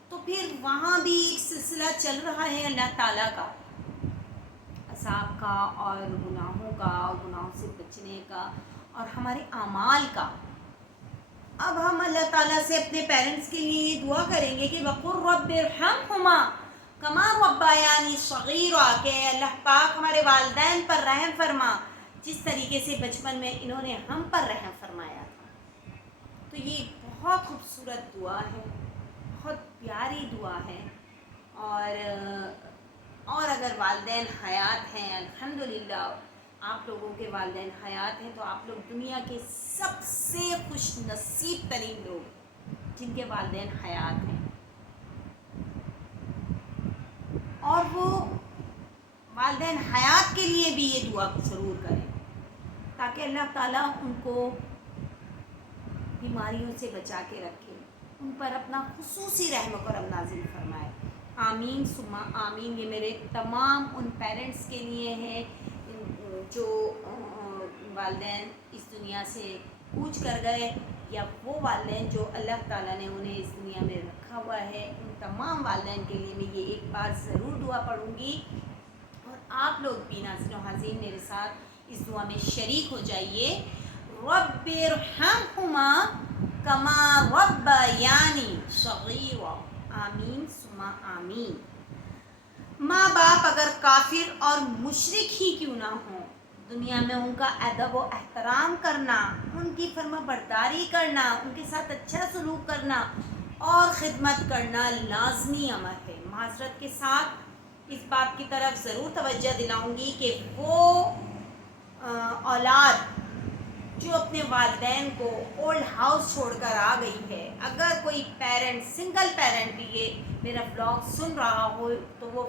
تو پھر وہاں بھی ایک سلسلہ چل رہا ہے اللہ تعالیٰ کا، عذاب کا اور گناہوں کا اور گناہوں سے بچنے کا اور ہمارے اعمال کا. اب ہم اللہ تعالیٰ سے اپنے پیرنٹس کے لیے یہ دعا کریں گے کہ وقل رب ارحمہما کما ربیانی صغیرا، کہ اللہ پاک ہمارے والدین پر رحم فرما جس طریقے سے بچپن میں انہوں نے ہم پر رحم فرمایا تھا. تو یہ بہت خوبصورت دعا ہے، بہت پیاری دعا ہے. اور اگر والدین حیات ہیں، الحمدللہ آپ لوگوں کے والدین حیات ہیں، تو آپ لوگ دنیا کے سب سے خوش نصیب ترین لوگ جن کے والدین حیات ہیں. اور وہ والدین حیات کے لیے بھی یہ دعا ضرور کریں تاکہ اللہ تعالیٰ ان کو بیماریوں سے بچا کے رکھے، ان پر اپنا خصوصی رحم و کرم نازل فرمائے. آمین ثم آمین. یہ میرے تمام ان پیرنٹس کے لیے ہے جو والدین اس دنیا سے کوچ کر گئے، یا وہ والدین جو اللہ تعالیٰ نے انہیں اس دنیا میں رکھا ہوا ہے. ان تمام والدین کے لیے میں یہ ایک بار ضرور دعا پڑھوں گی، اور آپ لوگ بھی ناظرین و حاضرین میرے ساتھ اس دعا میں شریک ہو جائیے. رب ارحمہما کما ربیانی صغیرا. آمین ثم آمین. ماں باپ اگر کافر اور مشرک ہی کیوں نہ ہوں، دنیا میں ان کا ادب و احترام کرنا، ان کی فرما برداری کرنا، ان کے ساتھ اچھا سلوک کرنا اور خدمت کرنا لازمی امر ہے. معذرت کے ساتھ اس بات کی طرف ضرور توجہ دلاؤں گی کہ وہ اولاد جو اپنے والدین کو اولڈ ہاؤس چھوڑ کر آ گئی ہے، اگر کوئی پیرنٹ، سنگل پیرنٹ بھی یہ میرا بلاگ سن رہا ہو، تو وہ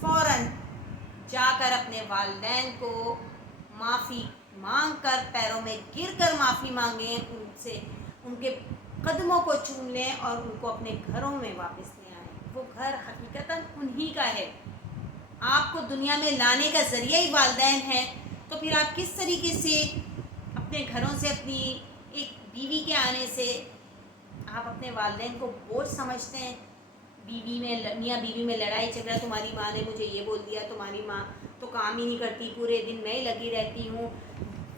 فوراً جا کر اپنے والدین کو معافی مانگ کر، پیروں میں گر کر معافی مانگیں، ان سے ان کے قدموں کو چوم لیں اور ان کو اپنے گھروں میں واپس لے آئیں. وہ گھر حقیقتاً انہی کا ہے. آپ کو دنیا میں لانے کا ذریعہ ہی والدین ہیں، تو پھر آپ کس طریقے سے اپنے گھروں سے، اپنی ایک بیوی کے آنے سے آپ اپنے والدین کو بوجھ سمجھتے ہیں؟ میاں بیوی میں لڑائی جھگڑا، تمہاری ماں نے مجھے یہ بول دیا، تمہاری ماں تو کام ہی نہیں کرتی، پورے دن میں ہی لگی رہتی ہوں،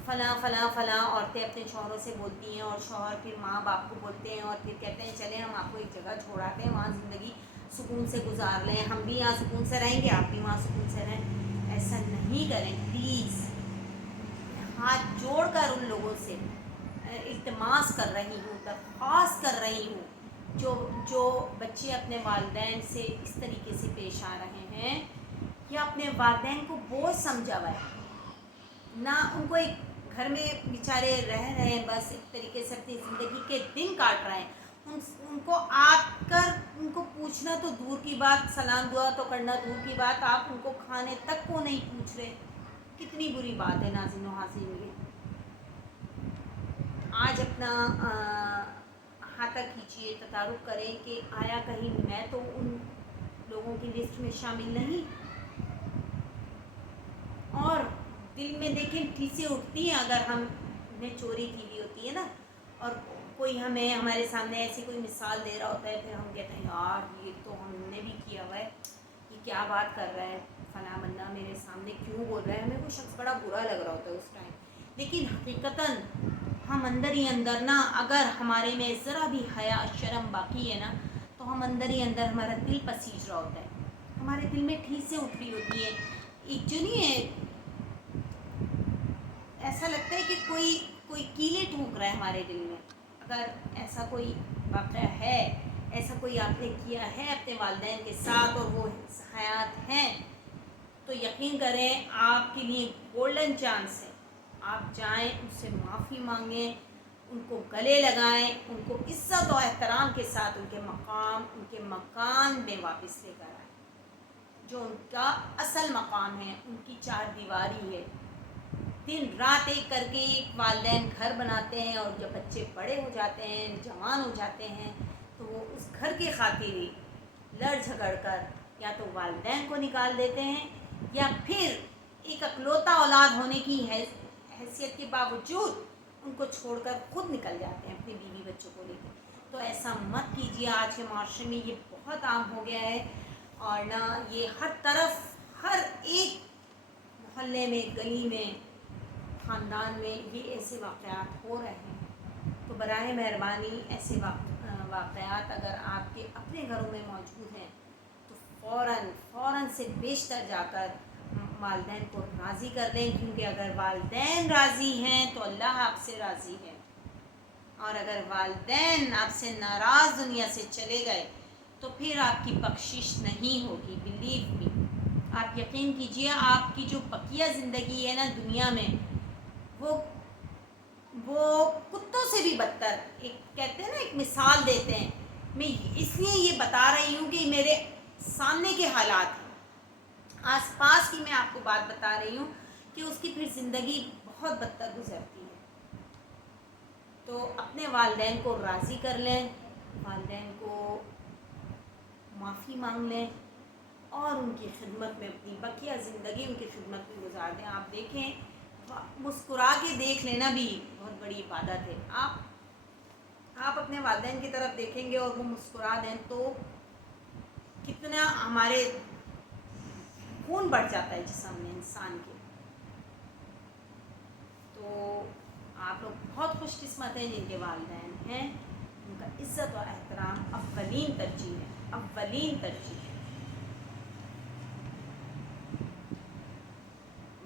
فلاں عورتیں اپنے شوہروں سے بولتی ہیں، اور شوہر پھر ماں باپ کو بولتے ہیں، اور پھر کہتے ہیں چلیں ہم آپ کو ایک جگہ چھوڑاتے ہیں، وہاں زندگی سکون سے گزار لیں، ہم بھی یہاں سکون سے رہیں گے، آپ بھی وہاں سکون سے رہیں. ایسا نہیں کریں پلیز. ہاتھ جوڑ کر ان لوگوں سے التماس کر رہی ہوں، درخواست کر رہی ہوں، جو بچے اپنے والدین سے اس طریقے سے پیش آ رہے ہیں، یا اپنے والدین کو بوجھ سمجھا ہوا ہے، نہ ان کو ایک گھر میں بیچارے رہ رہے ہیں، بس ایک طریقے سے اپنی زندگی کے دن کاٹ رہے ہیں. ان کو آ کر ان کو پوچھنا تو دور کی بات، سلام دعا تو کرنا دور کی بات، آپ ان کو کھانے تک کو نہیں پوچھ رہے. کتنی بری بات ہے ناظرین و حاضرین. آج اپنا ہاتھ کھینچیے، تدارک کریں کہ آیا کہیں میں تو ان لوگوں کی لسٹ میں شامل نہیں. اور دل میں دیکھیں ٹھیسیں اٹھتی ہیں اگر ہم نے چوری کی ہوئی ہوتی ہے نا، اور کوئی ہمیں ہمارے سامنے ایسی کوئی مثال دے رہا ہوتا ہے، پھر ہم کہتے ہیں یار یہ تو ہم نے بھی کیا ہوا ہے، یہ کیا بات کر رہا ہے فلاں بندہ میرے سامنے کیوں بول رہا ہے. ہمیں وہ شخص بڑا برا لگ رہا ہوتا ہے اس ٹائم، لیکن حقیقتاً ہم اندر ہی اندر نا، اگر ہمارے میں ذرا بھی حیا شرم باقی ہے نا، تو ہم اندر ہی اندر ہمارا دل پسیج رہا ہوتا ہے. ہمارے دل میں ٹھیک سے اٹھ رہی ہوتی ہیں. ایک جو نہیں ہے، ایسا لگتا ہے کہ کوئی کیلیں ٹھونک رہا ہے ہمارے دل میں. اگر ایسا کوئی واقعہ ہے، ایسا کوئی آپ نے کیا ہے اپنے والدین کے ساتھ اور وہ حیات ہیں، تو یقین کریں آپ کے لیے گولڈن چانس ہے. آپ جائیں، ان سے معافی مانگیں، ان کو گلے لگائیں، ان کو عزت و احترام کے ساتھ ان کے مقام، ان کے مکان میں واپس لے کر آئیں جو ان کا اصل مقام ہے، ان کی چار دیواری ہے. دن رات ایک کر کے والدین گھر بناتے ہیں، اور جب بچے بڑے ہو جاتے ہیں، جوان ہو جاتے ہیں، تو وہ اس گھر کی خاطر ہی لڑ جھگڑ کر یا تو والدین کو نکال دیتے ہیں، یا پھر ایک اکلوتا اولاد ہونے کی حیثیت کے باوجود ان کو چھوڑ کر خود نکل جاتے ہیں اپنے بیوی بچوں کو لے کے. تو ایسا مت کیجیے. آج کے معاشرے میں یہ بہت عام ہو گیا ہے، اور نہ یہ ہر طرف، ہر ایک محلے میں، گلی میں، خاندان میں یہ ایسے واقعات ہو رہے ہیں. تو براہ مہربانی ایسے واقعات اگر آپ کے اپنے گھروں میں موجود ہیں تو فوراً سے بیشتر جا کر والدین کو راضی کر دیں، کیونکہ اگر والدین راضی ہیں تو اللہ آپ سے راضی ہے، اور اگر والدین آپ سے ناراض دنیا سے چلے گئے تو پھر آپ کی بخشش نہیں ہوگی. بلیو می، آپ یقین کیجئے، آپ کی جو بقیہ زندگی ہے نا دنیا میں، وہ کتوں سے بھی بدتر. ایک کہتے ہیں نا، ایک مثال دیتے ہیں، میں اس لیے یہ بتا رہی ہوں کہ میرے سامنے کے حالات ہیں، آس پاس کی میں آپ کو بات بتا رہی ہوں کہ اس کی پھر زندگی بہت بدتر گزرتی ہے. تو اپنے والدین کو راضی کر لیں، والدین کو معافی مانگ لیں، اور ان کی خدمت میں اپنی بقیہ زندگی ان کی خدمت میں گزار دیں. آپ دیکھیں، مسکرا کے دیکھ لینا بھی بہت بڑی عبادت ہے. آپ اپنے والدین کی طرف دیکھیں گے اور وہ مسکرا دیں تو کتنا ہمارے خون بڑھ جاتا ہے جسم میں انسان کے. تو آپ لوگ بہت خوش قسمت ہیں جن کے والدین ہیں. ان کا عزت و احترام اولین ترجیح ہے، اولین ترجیح ہے.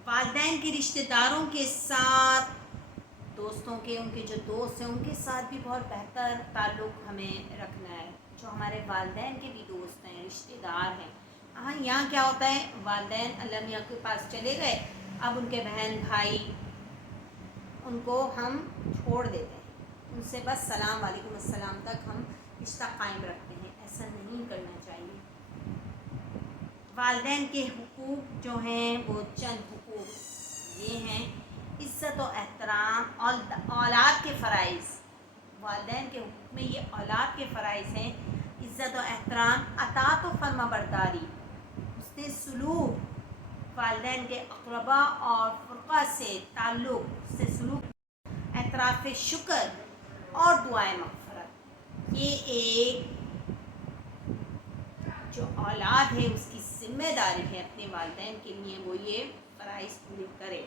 والدین کے رشتہ داروں کے ساتھ، دوستوں کے، ان کے جو دوست ہیں ان کے ساتھ بھی بہت بہتر تعلق ہمیں رکھنا ہے. جو ہمارے والدین کے بھی دوست ہیں، رشتہ دار ہیں. ہاں، یہاں کیا ہوتا ہے، والدین اللہ میاں کے پاس چلے گئے، اب ان کے بہن بھائی، ان کو ہم چھوڑ دیتے ہیں، ان سے بس سلام وعلیکم السلام تک ہم رشتہ قائم رکھتے ہیں. ایسا نہیں کرنا چاہیے. والدین کے حقوق جو ہیں وہ چند حقوق یہ ہیں: عزت و احترام اور اولاد کے فرائض. والدین کے حقوق میں یہ اولاد کے فرائض ہیں: عزت و احترام، اطاعت و فرما برداری، حسن سلوک، والدین کے اقربا اور فرقہ سے تعلق سے سلوک، اعتراف شکر اور دعائے مغفرت. یہ ایک جو اولاد ہے اس کی ذمہ داری ہے اپنے والدین کے لیے، وہ یہ فرائض پورے کرے.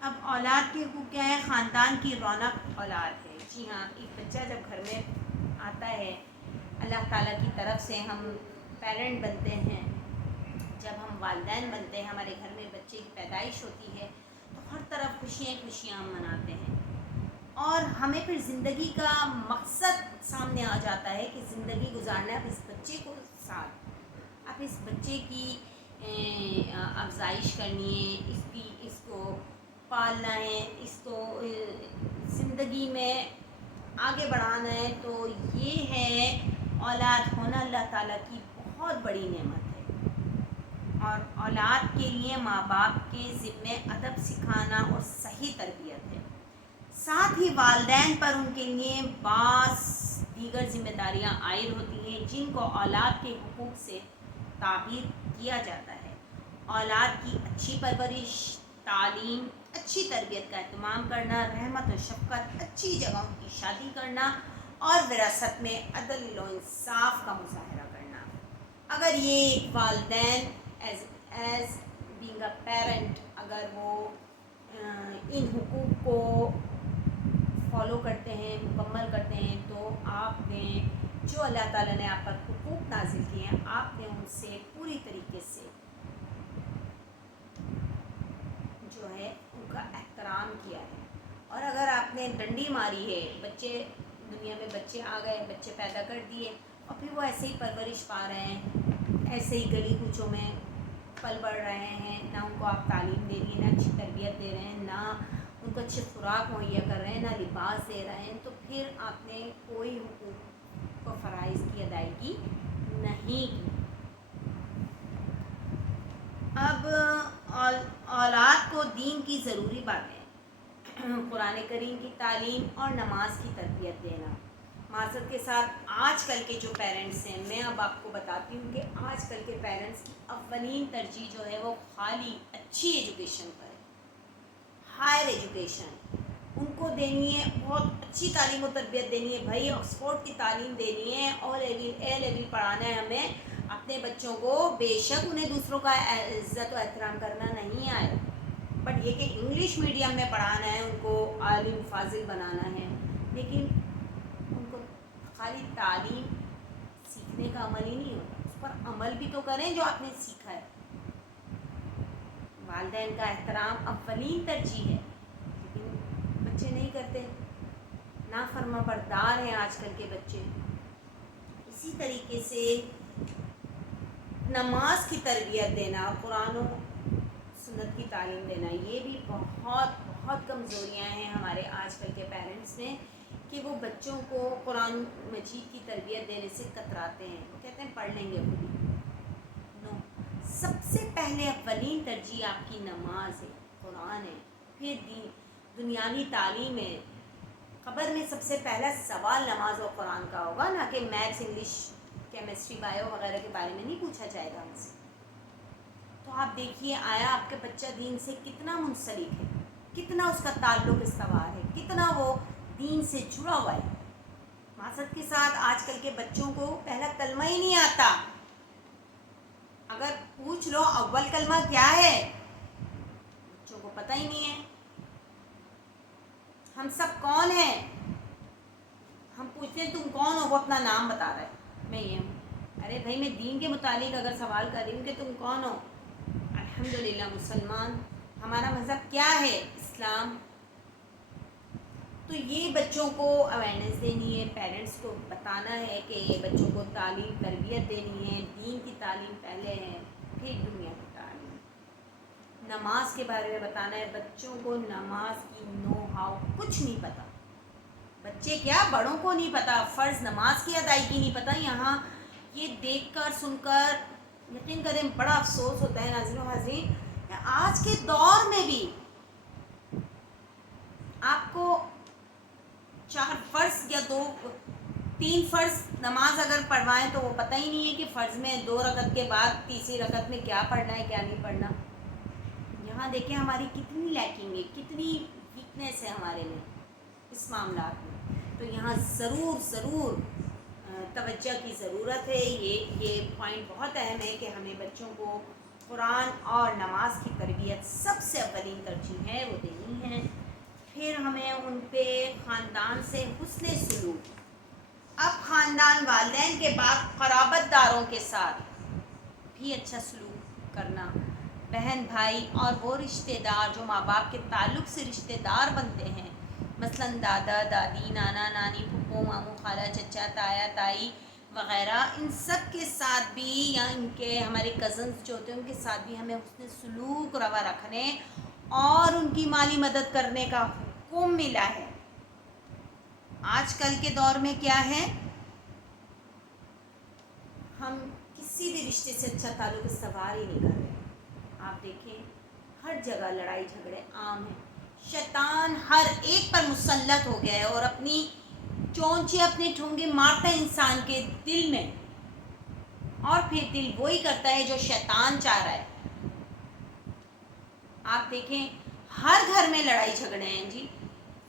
اب اولاد کے حقوق کیا ہے؟ خاندان کی رونق اولاد ہے. جی ہاں، ایک بچہ جب گھر میں آتا ہے، اللہ تعالیٰ کی طرف سے ہم پیرنٹ بنتے ہیں، جب ہم والدین بنتے ہیں، ہمارے گھر میں بچے کی پیدائش ہوتی ہے تو ہر طرف خوشیاں خوشیاں ہم مناتے ہیں، اور ہمیں پھر زندگی کا مقصد سامنے آ جاتا ہے کہ زندگی گزارنا ہے اب اس بچے کو ساتھ، اب اس بچے کی افزائش کرنی ہے، اس کو پالنا ہے، اس کو زندگی میں آگے بڑھانا ہے. تو یہ ہے اولاد ہونا اللہ تعالیٰ کی بہت بڑی نعمت ہے، اور اولاد کے لیے ماں باپ کے ذمے ادب سکھانا اور صحیح تربیت ہے. ساتھ ہی والدین پر ان کے لیے بعض دیگر ذمہ داریاں عائد ہوتی ہیں جن کو اولاد کے حقوق سے تعبیر کیا جاتا ہے. اولاد کی اچھی پرورش، تعلیم، اچھی تربیت کا اہتمام کرنا، رحمت و شفقت، اچھی جگہوں کی شادی کرنا، اور وراثت میں عدل و انصاف کا مظاہرہ کرنا. اگر یہ والدین ایز بینگ اے پیرنٹ اگر وہ ان حقوق کو فالو کرتے ہیں، مکمل کرتے ہیں، تو آپ نے جو اللہ تعالیٰ نے آپ پر حقوق نازل کیے ہیں آپ نے ان سے پوری طریقے سے جو ہے ان کا احترام کیا ہے. اور اگر آپ نے ڈنڈی ماری ہے، بچے دنیا میں بچے آ گئے، بچے پیدا کر دیے اور پھر وہ ایسے ہی پرورش پا رہے ہیں، ایسے ہی گلی کوچوں میں پل بڑھ رہے ہیں، نہ ان کو آپ تعلیم دے رہی ہیں، نہ اچھی تربیت دے رہے ہیں، نہ ان کو اچھی خوراک مہیا کر رہے ہیں، نہ لباس دے رہے ہیں، تو پھر آپ نے کوئی حقوق و فرائض کی ادائیگی نہیں کی. اب اولاد کو دین کی ضروری باتیں، قرآن کریم کی تعلیم اور نماز کی تربیت دینا. معذرت کے ساتھ آج کل کے جو پیرنٹس ہیں، میں اب آپ کو بتاتی ہوں کہ آج کل کے پیرنٹس کی اولین ترجیح جو ہے وہ خالی اچھی ایجوکیشن پر ہے، ہائر ایجوکیشن ان کو دینی ہے، بہت اچھی تعلیم و تربیت دینی ہے. بھائی آکسفورڈ کی تعلیم دینی ہے، اے لیول پڑھانا ہے ہمیں اپنے بچوں کو. بے شک انہیں دوسروں کا عزت و احترام کرنا نہیں آئے، بٹ یہ کہ انگلش میڈیم میں پڑھانا ہے، ان کو عالم فاضل بنانا ہے. لیکن ان کو خالی تعلیم سیکھنے کا عمل ہی نہیں ہوتا، اس پر عمل بھی تو کریں جو آپ نے سیکھا ہے. والدین کا احترام اولین ترجیح ہے، لیکن بچے نہیں کرتے، نافرما بردار ہیں آج کل کے بچے. اسی طریقے سے نماز کی تربیت دینا، قرآن و سنت کی تعلیم دینا، یہ بھی بہت بہت کمزوریاں ہیں ہمارے آج کل کے پیرنٹس میں کہ وہ بچوں کو قرآن مجید کی تربیت دینے سے کتراتے ہیں. وہ کہتے ہیں پڑھ لیں گے خود ہی. نو، سب سے پہلے اولین ترجیح آپ کی نماز ہے، قرآن ہے، پھر دنیاوی تعلیم ہے. قبر میں سب سے پہلا سوال نماز اور قرآن کا ہوگا، نہ کہ میتھس، انگلش، کیمسٹری، بایو وغیرہ کے بارے میں نہیں پوچھا جائے گا ہم سے. تو آپ دیکھیے آیا آپ کے بچہ دین سے کتنا منسلک ہے، کتنا اس کا تعلق استوار ہے، کتنا وہ دین سے جڑا ہوا ہے. معذرت کے ساتھ آج کل کے بچوں کو پہلا کلمہ ہی نہیں آتا. اگر پوچھ لو اول کلمہ کیا ہے، بچوں کو پتہ ہی نہیں ہے. ہم سب کون ہیں، ہم پوچھتے ہیں تم کون ہو، وہ اپنا نام بتا رہا ہے، میں یہ ہوں. ارے بھائی میں دین کے متعلق اگر سوال کر رہی ہوں کہ تم کون ہو، الحمدللہ مسلمان، ہمارا مذہب کیا ہے، اسلام. تو یہ بچوں کو اویئرنیس دینی ہے، پیرنٹس کو بتانا ہے کہ بچوں کو تعلیم تربیت دینی ہے، دین کی تعلیم پہلے ہے، پھر دنیا کی تعلیم. نماز کے بارے میں بتانا ہے، بچوں کو نماز کی نو ہاؤ کچھ نہیں پتہ. بچے کیا، بڑوں کو نہیں پتہ، فرض نماز کی ادائیگی نہیں پتہ. یہاں یہ دیکھ کر سن کر یقین کریں بڑا افسوس ہوتا ہے ناظرین و حاضرین کہ آج کے دور میں بھی آپ کو 4 فرض یا 3 فرض نماز اگر پڑھوائیں تو وہ پتہ ہی نہیں ہے کہ فرض میں 2 رکعت کے بعد تیسری رکعت میں کیا پڑھنا ہے کیا نہیں پڑھنا. یہاں دیکھیں ہماری کتنی لیکنگ ہے، کتنی ویکنیس ہے ہمارے میں اس معاملات میں. تو یہاں ضرور توجہ کی ضرورت ہے. یہ پوائنٹ بہت اہم ہے کہ ہمیں بچوں کو قرآن اور نماز کی تربیت سب سے اولین ترجیح ہے وہ دینی ہے. پھر ہمیں ان پہ خاندان سے حسن سلوک، اب خاندان والدین کے بعد قرابت داروں کے ساتھ بھی اچھا سلوک کرنا. بہن بھائی اور وہ رشتہ دار جو ماں باپ کے تعلق سے رشتہ دار بنتے ہیں، مثلا دادا دادی، نانا نانی، پھپھو ماموں، خالہ چچا، تایا تائی وغیرہ، ان سب کے ساتھ بھی، یا ان کے ہمارے کزنس جو ہوتے ہیں ان کے ساتھ بھی ہمیں حسن سلوک روا رکھنے اور ان کی مالی مدد کرنے کا حکم ملا ہے. آج کل کے دور میں کیا ہے، ہم کسی بھی رشتے سے اچھا تعلق استوار ہی نہیں کر رہے. آپ دیکھیں ہر جگہ لڑائی جھگڑے عام ہیں. شیطان ہر ایک پر مسلط ہو گیا ہے اور اپنی چونچے، اپنے ٹھونگے مارتا ہے انسان کے دل میں، اور پھر دل وہی کرتا ہے جو شیطان چاہ رہا ہے. آپ دیکھیں ہر گھر میں لڑائی جھگڑے ہیں. جی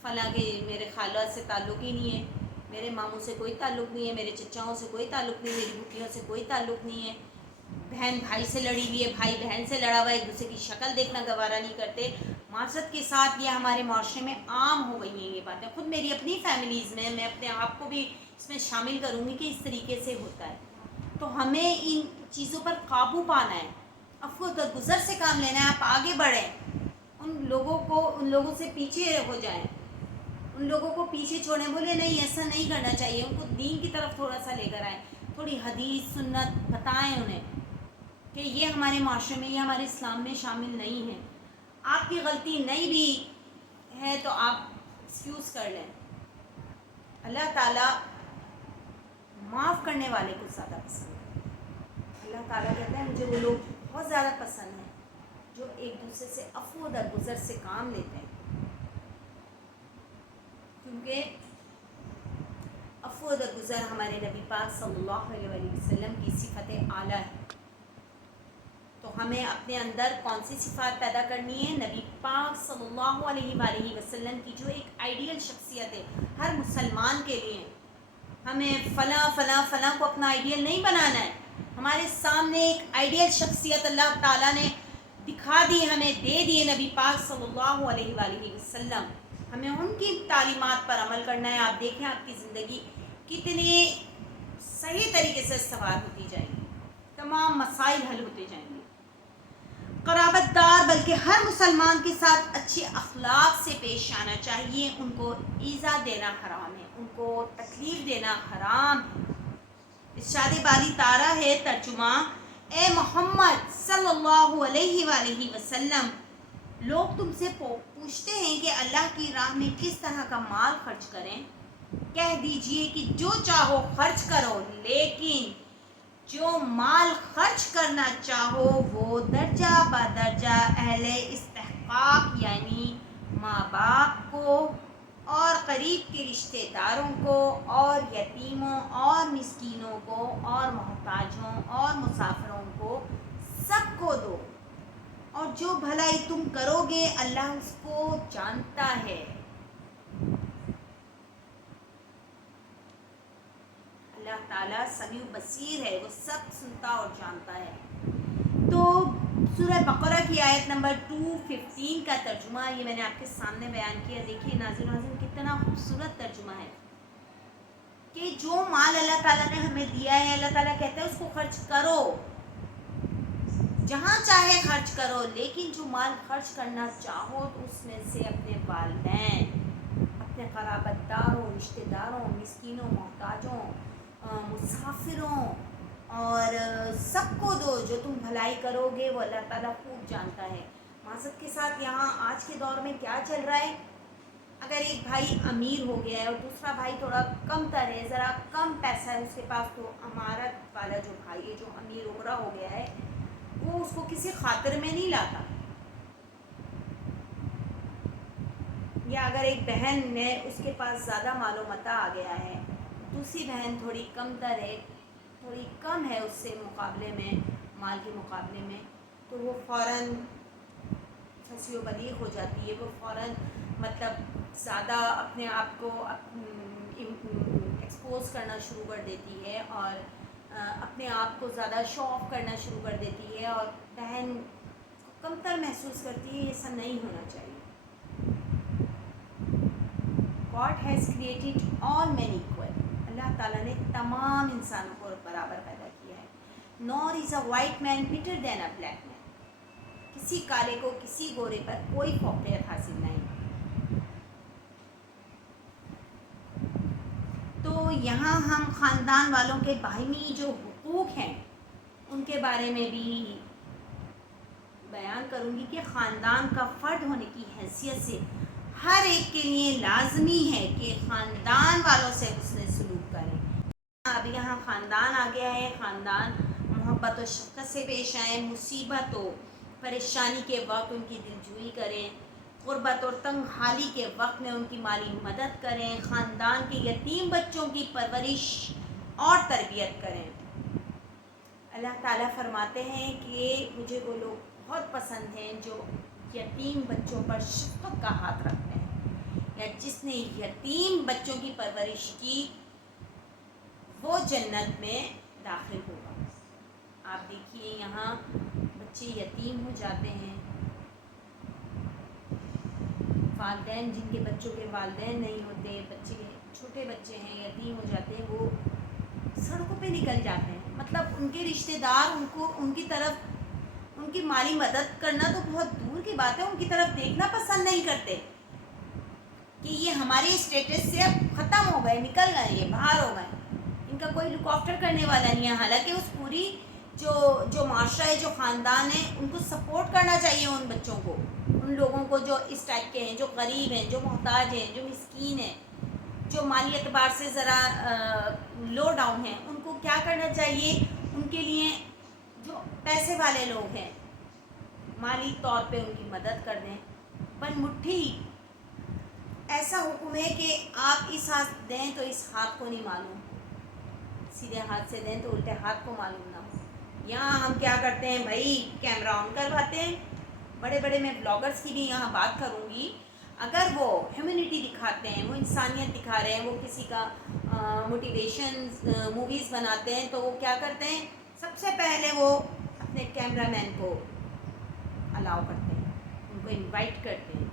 فلاں کے میرے خالہ سے تعلق ہی نہیں ہے، میرے ماموں سے کوئی تعلق نہیں ہے، میرے چچاؤں سے کوئی تعلق نہیں ہے، میری بھوٹیوں سے کوئی تعلق نہیں ہے، بہن بھائی سے لڑی ہوئی ہے، بھائی بہن سے لڑا ہوا ہے، ایک دوسرے کی شکل دیکھنا گوارا نہیں کرتے. معذرت کے ساتھ یہ ہمارے معاشرے میں عام ہو گئی ہیں یہ باتیں. خود میری اپنی فیملیز میں اپنے آپ کو بھی اس میں شامل کروں گی کہ اس طریقے سے ہوتا ہے. تو ہمیں ان چیزوں پر قابو پانا ہے. عفو درگزر سے کام لینا ہے. آپ آگے بڑھیں, ان لوگوں سے پیچھے ہو جائیں, ان لوگوں کو پیچھے چھوڑیں. بولے نہیں ایسا نہیں کرنا چاہیے, ان کو دین کی طرف تھوڑا سا لے کر آئیں, تھوڑی حدیث سنت بتائیں انہیں کہ یہ ہمارے معاشرے میں, یہ ہمارے اسلام میں شامل نہیں ہے. آپ کی غلطی نہیں بھی ہے تو آپ ایکسکیوز کر لیں. اللہ تعالیٰ معاف کرنے والے کو زیادہ پسند ہے. اللہ تعالیٰ کہتا ہے مجھے وہ لوگ بہت زیادہ پسند ہیں جو ایک دوسرے سے عفو درگزر سے کام لیتے ہیں, کیونکہ عفو درگزر ہمارے نبی پاک صلی اللہ علیہ وآلہ وسلم کی صفت اعلیٰ ہے. تو ہمیں اپنے اندر کون سی صفات پیدا کرنی ہے؟ نبی پاک صلی اللہ علیہ وآلہ وسلم کی جو ایک آئیڈیل شخصیت ہے ہر مسلمان کے لیے. ہمیں فلاں فلاں فلاں کو اپنا آئیڈیل نہیں بنانا ہے. ہمارے سامنے ایک آئیڈیل شخصیت اللہ تعالیٰ نے دکھا دی, ہمیں دے دی نبی پاک صلی اللہ علیہ وآلہ وسلم. ہمیں ان کی تعلیمات پر عمل کرنا ہے. آپ دیکھیں آپ کی زندگی کتنی صحیح طریقے سے استوار ہوتی جائے گی, تمام مسائل حل ہوتے جائیں گے. قرابت دار بلکہ ہر مسلمان کے ساتھ اچھے اخلاق سے پیش آنا چاہیے. ان کو ایذا دینا حرام ہے, ان کو تکلیف دینا حرام ہے. ارشاد باری تعالیٰ ہے ترجمہ, اے محمد صلی اللہ علیہ وآلہ وسلم, لوگ تم سے پوچھتے ہیں کہ اللہ کی راہ میں کس طرح کا مال خرچ کریں. کہہ دیجئے کہ جو چاہو خرچ کرو, لیکن جو مال خرچ کرنا چاہو وہ درجہ بدرجہ اہل استحقاق یعنی ماں باپ کو اور قریب کے رشتہ داروں کو اور یتیموں اور مسکینوں کو اور محتاجوں اور مسافروں کو سب کو دو, اور جو بھلائی تم کرو گے اللہ اس کو جانتا ہے. اللہ تعالیٰ سمیع بصیر ہے, وہ سب سنتا اور جانتا ہے. تو سورہ بقرہ کی آیت نمبر 215 کا ترجمہ یہ میں نے آپ کے سامنے بیان کیا. دیکھیے ناظرین و کتنا خوبصورت ترجمہ ہے کہ جو مال اللہ تعالیٰ نے ہمیں دیا ہے, اللہ تعالیٰ کہتا ہے اس کو خرچ کرو, جہاں چاہے خرچ کرو, لیکن جو مال خرچ کرنا چاہو تو اس میں سے اپنے والدین, اپنے قرابت داروں, رشتہ داروں, مسکینوں, محتاجوں, مسافروں اور سب کو دو. جو تم بھلائی کرو گے وہ اللہ تعالیٰ خوب جانتا ہے. معذرت کے ساتھ یہاں آج کے دور میں کیا چل رہا ہے, اگر ایک بھائی امیر ہو گیا ہے اور دوسرا بھائی تھوڑا کم تر ہے, ذرا کم پیسہ ہے اس کے پاس, تو امارت والا جو بھائی ہے جو امیر عمرہ ہو گیا ہے وہ اس کو کسی خاطر میں نہیں لاتا. یا اگر ایک بہن ہے اس کے پاس زیادہ مال و متاع آ گیا ہے, دوسری بہن تھوڑی کم تر ہے, تھوڑی کم ہے اس سے مقابلے میں, مال کے مقابلے میں, تو وہ فوراً پھنسی و بلیغ ہو جاتی ہے. وہ فوراً مطلب زیادہ اپنے آپ کو ایکسپوز کرنا شروع کر دیتی ہے اور اپنے آپ کو زیادہ شو آف کرنا شروع کر دیتی ہے, اور بہن کمتر محسوس کرتی ہے. ایسا نہیں ہونا چاہیے. God has created all men equal. اللہ تعالیٰ نے تمام انسانوں کو برابر پیدا کیا ہے. Nor is a white man better than a black man. کسی کالے کو کسی گورے پر کوئی فوقیت حاصل نہیں. تو یہاں ہم خاندان والوں کے باہمی جو حقوق ہیں ان کے بارے میں بھی بیان کروں گی کہ خاندان کا فرد ہونے کی حیثیت سے ہر ایک کے لیے لازمی ہے کہ خاندان والوں سے حسن سلوک کریں. اب یہاں خاندان آ گیا ہے, خاندان محبت و شفقت سے پیش آئیں, مصیبت و پریشانی کے وقت ان کی دلجوئی کریں, غربت اور تنگ حالی کے وقت میں ان کی مالی مدد کریں, خاندان کے یتیم بچوں کی پرورش اور تربیت کریں. اللہ تعالیٰ فرماتے ہیں کہ مجھے وہ لوگ بہت پسند ہیں جو یتیم بچوں پر شفقت کا ہاتھ رکھتے ہیں, یا جس نے یتیم بچوں کی پرورش کی وہ جنت میں داخل ہوگا. آپ دیکھیے یہاں بچے یتیم ہو جاتے ہیں, والدین جن کے بچوں کے والدین نہیں ہوتے، بچے چھوٹے بچے ہیں، یتیم ہو جاتے ہیں، وہ سڑکوں پہ نکل جاتے ہیں. مطلب ان کے رشتہ دار ان کی طرف، ان کی مالی مدد کرنا تو بہت دور کی بات ہے، ان کی طرف دیکھنا پسند نہیں کرتے کہ یہ ہماری اسٹیٹس سے اب ختم ہو گئے، نکل گئے، یہ باہر ہو گئے، ان کا کوئی لک آفٹر کرنے والا نہیں ہے. حالانکہ اس پوری جو معاشرہ ہے، جو خاندان ہے، ان کو سپورٹ کرنا چاہیے، ان بچوں کو، ان لوگوں کو جو اس ٹائپ کے ہیں، جو غریب ہیں، جو محتاج ہیں، جو مسکین ہیں، جو مالی اعتبار سے ذرا لو ڈاؤن ہیں. ان کو کیا کرنا چاہیے؟ ان کے لیے جو پیسے والے لوگ ہیں مالی طور پہ ان کی مدد کر دیں. بن مٹھی ایسا حکم ہے کہ آپ اس ہاتھ دیں تو اس ہاتھ کو نہیں معلوم، سیدھے ہاتھ سے دیں تو الٹے ہاتھ کو معلوم نہ ہو. یہاں ہم کیا کرتے ہیں بھائی، کیمرہ آن کرواتے ہیں. بڑے بڑے میں بلاگرز کی بھی یہاں بات کروں گی، اگر وہ ہیومینٹی دکھاتے ہیں، وہ انسانیت دکھا رہے ہیں، وہ کسی کا موٹیویشن موویز بناتے ہیں، تو وہ کیا کرتے ہیں؟ سب سے پہلے وہ اپنے کیمرہ مین کو الاؤ کرتے ہیں، ان کو انوائٹ کرتے ہیں.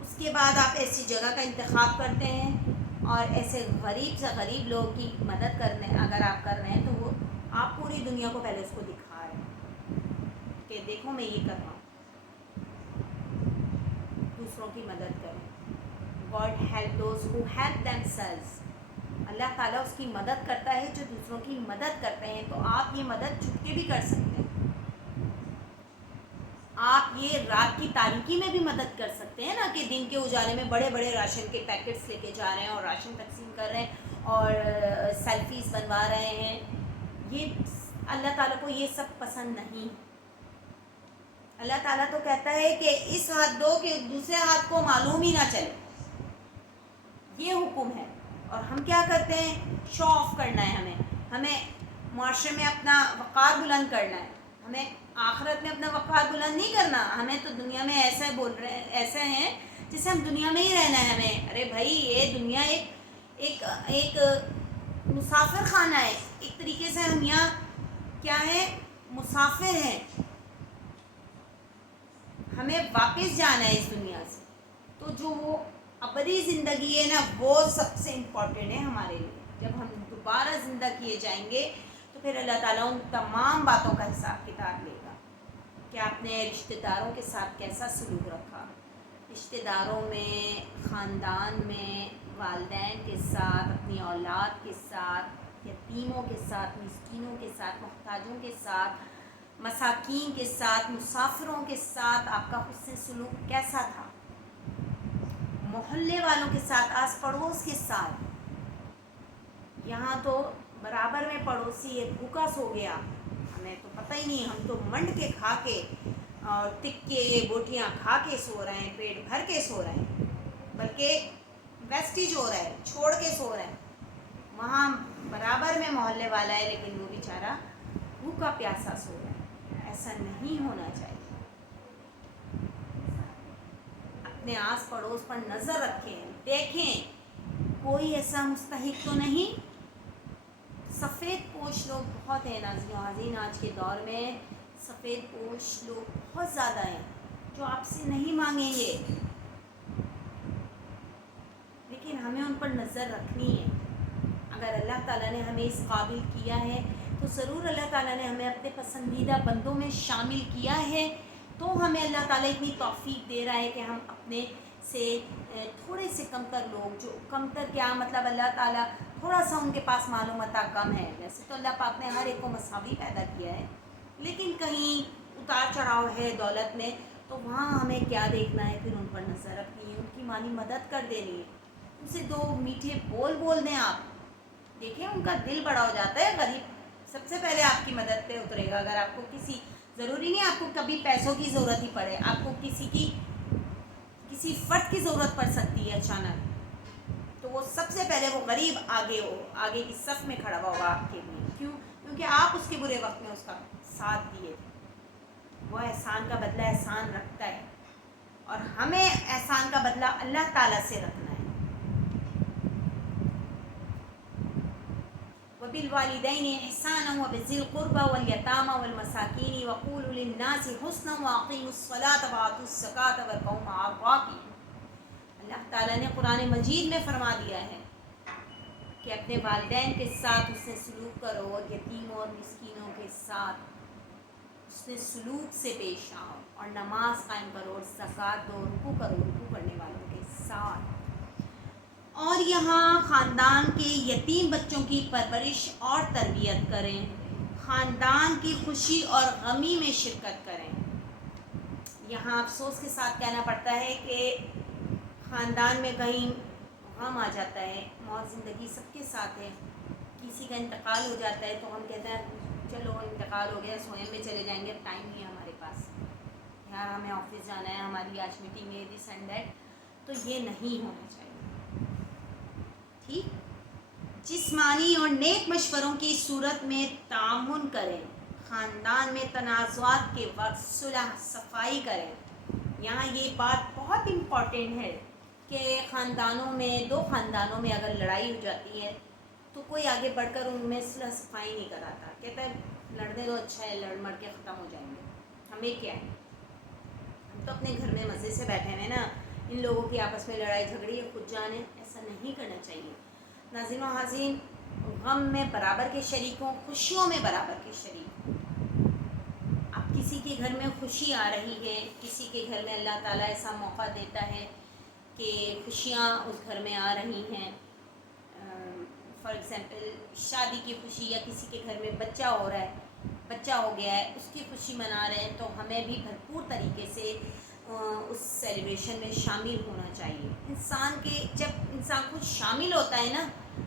اس کے بعد آپ ایسی جگہ کا انتخاب کرتے ہیں اور ایسے غریب سے غریب لوگ کی مدد کرنے اگر آپ کر رہے ہیں، تو وہ آپ پوری دنیا کو پہلے اس کو دکھا رہے ہیں کہ دیکھو میں یہ کر رہا ہوں. دوسروں کی مدد کریں. God help those who help themselves. اللہ تعالیٰ اس کی مدد کرتا ہے جو دوسروں کی مدد کرتے ہیں. تو آپ یہ مدد چھپ کے بھی کر سکتے ہیں. آپ یہ رات کی تاریکی میں بھی مدد کر سکتے ہیں نا، کہ دن کے اجالے میں بڑے بڑے راشن کے پیکٹس لے کے جا رہے ہیں اور راشن تقسیم کر رہے ہیں اور سیلفیز بنوا رہے ہیں. یہ اللہ تعالیٰ کو یہ سب پسند نہیں. اللہ تعالیٰ تو کہتا ہے کہ اس ہاتھ دو کہ دوسرے ہاتھ کو معلوم ہی نہ چلے. یہ حکم ہے. اور ہم کیا کرتے ہیں؟ شو آف کرنا ہے. ہمیں معاشرے میں اپنا وقار بلند کرنا ہے. ہمیں آخرت میں اپنا وقار بلند نہیں کرنا. ہمیں تو دنیا میں ایسا بول رہے ہیں، ایسے ہیں جسے ہم دنیا میں ہی رہنا ہے ہمیں. ارے بھائی، یہ دنیا ایک مسافر خانہ ہے. ایک طریقے سے ہم یہاں کیا ہے؟ مسافر ہیں. ہمیں واپس جانا ہے اس دنیا سے. تو جو وہ ابدی زندگی ہے نا، وہ سب سے امپورٹنٹ ہے ہمارے لیے. جب ہم دوبارہ زندہ کیے جائیں گے تو پھر اللہ تعالیٰ ان تمام باتوں کا حساب کتاب لے گا کہ آپ نے رشتہ داروں کے ساتھ کیسا سلوک رکھا، رشتہ داروں میں، خاندان میں، والدین کے ساتھ، اپنی اولاد کے ساتھ، یتیموں کے ساتھ، مسکینوں کے ساتھ، محتاجوں کے ساتھ، مساکین کے ساتھ، مسافروں کے ساتھ آپ کا حسن سلوک کیسا تھا، محلے والوں کے ساتھ، آس پڑوس کے ساتھ. یہاں تو برابر میں پڑوسی ایک بھوکا سو گیا، ہمیں تو پتہ ہی نہیں، ہم تو منڈ کے کھا کے اور ٹکے بوٹیاں کھا کے سو رہے ہیں، پیٹ بھر کے سو رہے ہیں، بلکہ ویسٹیج ہو رہا ہے، چھوڑ کے سو رہے ہیں. وہاں برابر میں محلے والا ہے لیکن وہ بیچارہ بھوکا پیاسا سو رہا ہے. ایسا نہیں ہونا چاہیے. اپنے آس پڑوس پر نظر رکھیں، دیکھیں کوئی ایسا مستحق تو نہیں. سفید پوش لوگ بہت ہیں ناظرین و ناظرین. آج کے دور میں سفید پوش لوگ بہت زیادہ ہیں جو آپ سے نہیں مانگیں گے، لیکن ہمیں ان پر نظر رکھنی ہے. اگر اللہ تعالیٰ نے ہمیں اس قابل کیا ہے تو ضرور اللہ تعالیٰ نے ہمیں اپنے پسندیدہ بندوں میں شامل کیا ہے. تو ہمیں اللہ تعالیٰ اتنی توفیق دے رہا ہے کہ ہم اپنے سے تھوڑے سے کمتر لوگ، جو کمتر کیا مطلب، اللہ تعالیٰ تھوڑا سا ان کے پاس معلومات کم ہے. ویسے تو اللہ پاک نے ہر ایک کو مساوی پیدا کیا ہے، لیکن کہیں اتار چڑھاؤ ہے دولت میں، تو وہاں ہمیں کیا دیکھنا ہے؟ پھر ان پر نظر رکھنی ہے، ان کی مالی مدد کر دینی ہے. ان سے دو میٹھے بول دیں آپ، دیکھیں ان کا دل بڑا ہو جاتا ہے. غریب سب سے پہلے آپ کی مدد پہ اترے گا. اگر آپ کو کسی، ضروری نہیں آپ کو کبھی پیسوں کی ضرورت ہی پڑے، آپ کو کسی فرد کی ضرورت پڑ سکتی ہے اچانک، تو وہ سب سے پہلے وہ غریب آگے کی صف میں کھڑا ہوگا آپ کے لیے. کیوں؟ کیونکہ آپ اس کے برے وقت میں اس کا ساتھ دیے. وہ احسان کا بدلہ احسان رکھتا ہے، اور ہمیں احسان کا بدلہ اللہ تعالیٰ سے رکھنا ہے. وَبِالْوَالِدَيْنِ إِحْسَانًا وَبِذِي الْقُرْبَى وَالْيَتَامَى وَالْمَسَاكِينِ وَقُولُوا لِلنَّاسِ حُسْنًا وَأَقِيمُوا الصَّلَاةَ وَآتُوا الزَّكَاةَ وَارْكَعُوا مَعَ الرَّاكِعِينَ. اللہ تعالیٰ نے قرآن مجید میں فرما دیا ہے کہ اپنے والدین کے ساتھ اس سے سلوک کرو اور یتیموں اور مسکینوں کے ساتھ اس سے سلوک سے پیش آؤ اور نماز قائم کرو اور زکوٰۃ دو، رکوع کرو رکوع کرنے والوں کے ساتھ۔ اور یہاں خاندان کے یتیم بچوں کی پرورش اور تربیت کریں، خاندان کی خوشی اور غمی میں شرکت کریں۔ یہاں افسوس کے ساتھ کہنا پڑتا ہے کہ خاندان میں کہیں غم آ جاتا ہے، موت زندگی سب کے ساتھ ہے، کسی کا انتقال ہو جاتا ہے تو ہم کہتے ہیں چلو انتقال ہو گیا، سوئیں میں چلے جائیں گے، اب ٹائم نہیں ہے ہمارے پاس، یار ہمیں آفس جانا ہے، ہماری آج میٹنگ ہے، دس اینڈ دیٹ۔ تو یہ نہیں ہونا چاہیے، ٹھیک۔ جسمانی اور نیک مشوروں کی صورت میں تعاون کریں، خاندان میں تنازعات کے وقت صلح صفائی کریں۔ یہاں یہ بات بہت امپورٹنٹ ہے کہ خاندانوں میں، دو خاندانوں میں اگر لڑائی ہو جاتی ہے تو کوئی آگے بڑھ کر ان میں صلح صفائی نہیں کراتا، کہتا ہے لڑنے دو، اچھا ہے، لڑ مر کے ختم ہو جائیں گے، ہمیں کیا ہے، ہم تو اپنے گھر میں مزے سے بیٹھے ہیں نا، ان لوگوں کی آپس میں لڑائی جھگڑی ہے، خود جانے، ایسا نہیں کرنا چاہیے۔ ناظرین و حاضرین، غم میں برابر کے شریک ہوں، خوشیوں میں برابر کے شریک ہوں۔ اب کسی کے گھر میں خوشی آ رہی ہے، کسی کے گھر میں اللہ تعالیٰ ایسا موقع دیتا ہے کہ خوشیاں اس گھر میں آ رہی ہیں، فار ایگزامپل شادی کی خوشی، یا کسی کے گھر میں بچہ ہو رہا ہے، بچہ ہو گیا ہے، اس کی خوشی منا رہے ہیں، تو ہمیں بھی بھرپور طریقے سے اس سیلیبریشن میں شامل ہونا چاہیے۔ جب انسان خود شامل ہوتا ہے نا،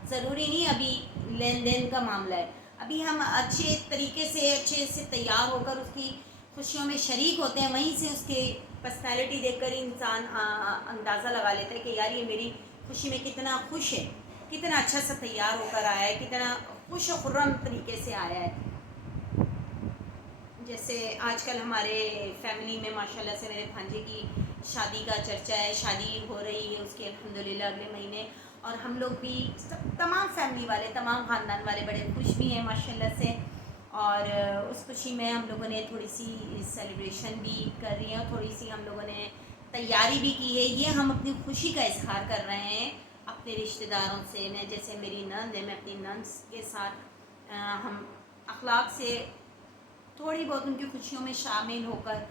ضروری نہیں ابھی لین دین کا معاملہ ہے، ابھی ہم اچھے طریقے سے اچھے سے تیار ہو کر اس کی خوشیوں میں شریک ہوتے ہیں، وہیں سے اس کے پرسنالٹی دیکھ کر انسان اندازہ لگا لیتا ہے کہ یار یہ میری خوشی میں کتنا خوش ہے، کتنا اچھا سا تیار ہو کر آیا ہے، کتنا خوش و خرم طریقے سے آیا ہے۔ جیسے آج کل ہمارے فیملی میں ماشاءاللہ سے میرے بھانجے کی شادی کا چرچا ہے، شادی ہو رہی ہے اس کی الحمدللہ اگلے مہینے، اور ہم لوگ بھی تمام فیملی والے، تمام خاندان والے بڑے خوش بھی ہیں ماشاءاللہ سے، اور اس خوشی میں ہم لوگوں نے تھوڑی سی سیلیبریشن بھی کر رہی ہیں، اور تھوڑی سی ہم لوگوں نے تیاری بھی کی ہے۔ یہ ہم اپنی خوشی کا اظہار کر رہے ہیں اپنے رشتہ داروں سے، میں جیسے میری نند ہے، میں اپنی نند کے ساتھ ہم اخلاق سے تھوڑی بہت ان کی خوشیوں میں شامل ہو کر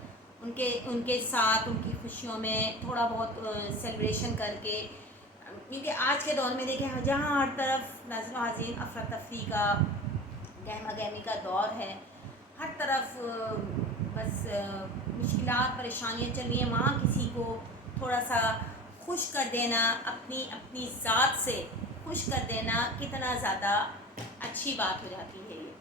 ان کے ساتھ ان کی خوشیوں میں تھوڑا بہت سیلیبریشن کر کے، کیونکہ آج کے دور میں دیکھیں جہاں ہر طرف ناظرین و حاضرین افراتفری کا، گہما گہمی کا دور ہے، ہر طرف بس مشکلات پریشانیاں چل رہی ہیں، وہاں کسی کو تھوڑا سا خوش کر دینا، اپنی ذات سے خوش کر دینا کتنا زیادہ اچھی بات ہو جاتی ہے۔ یہ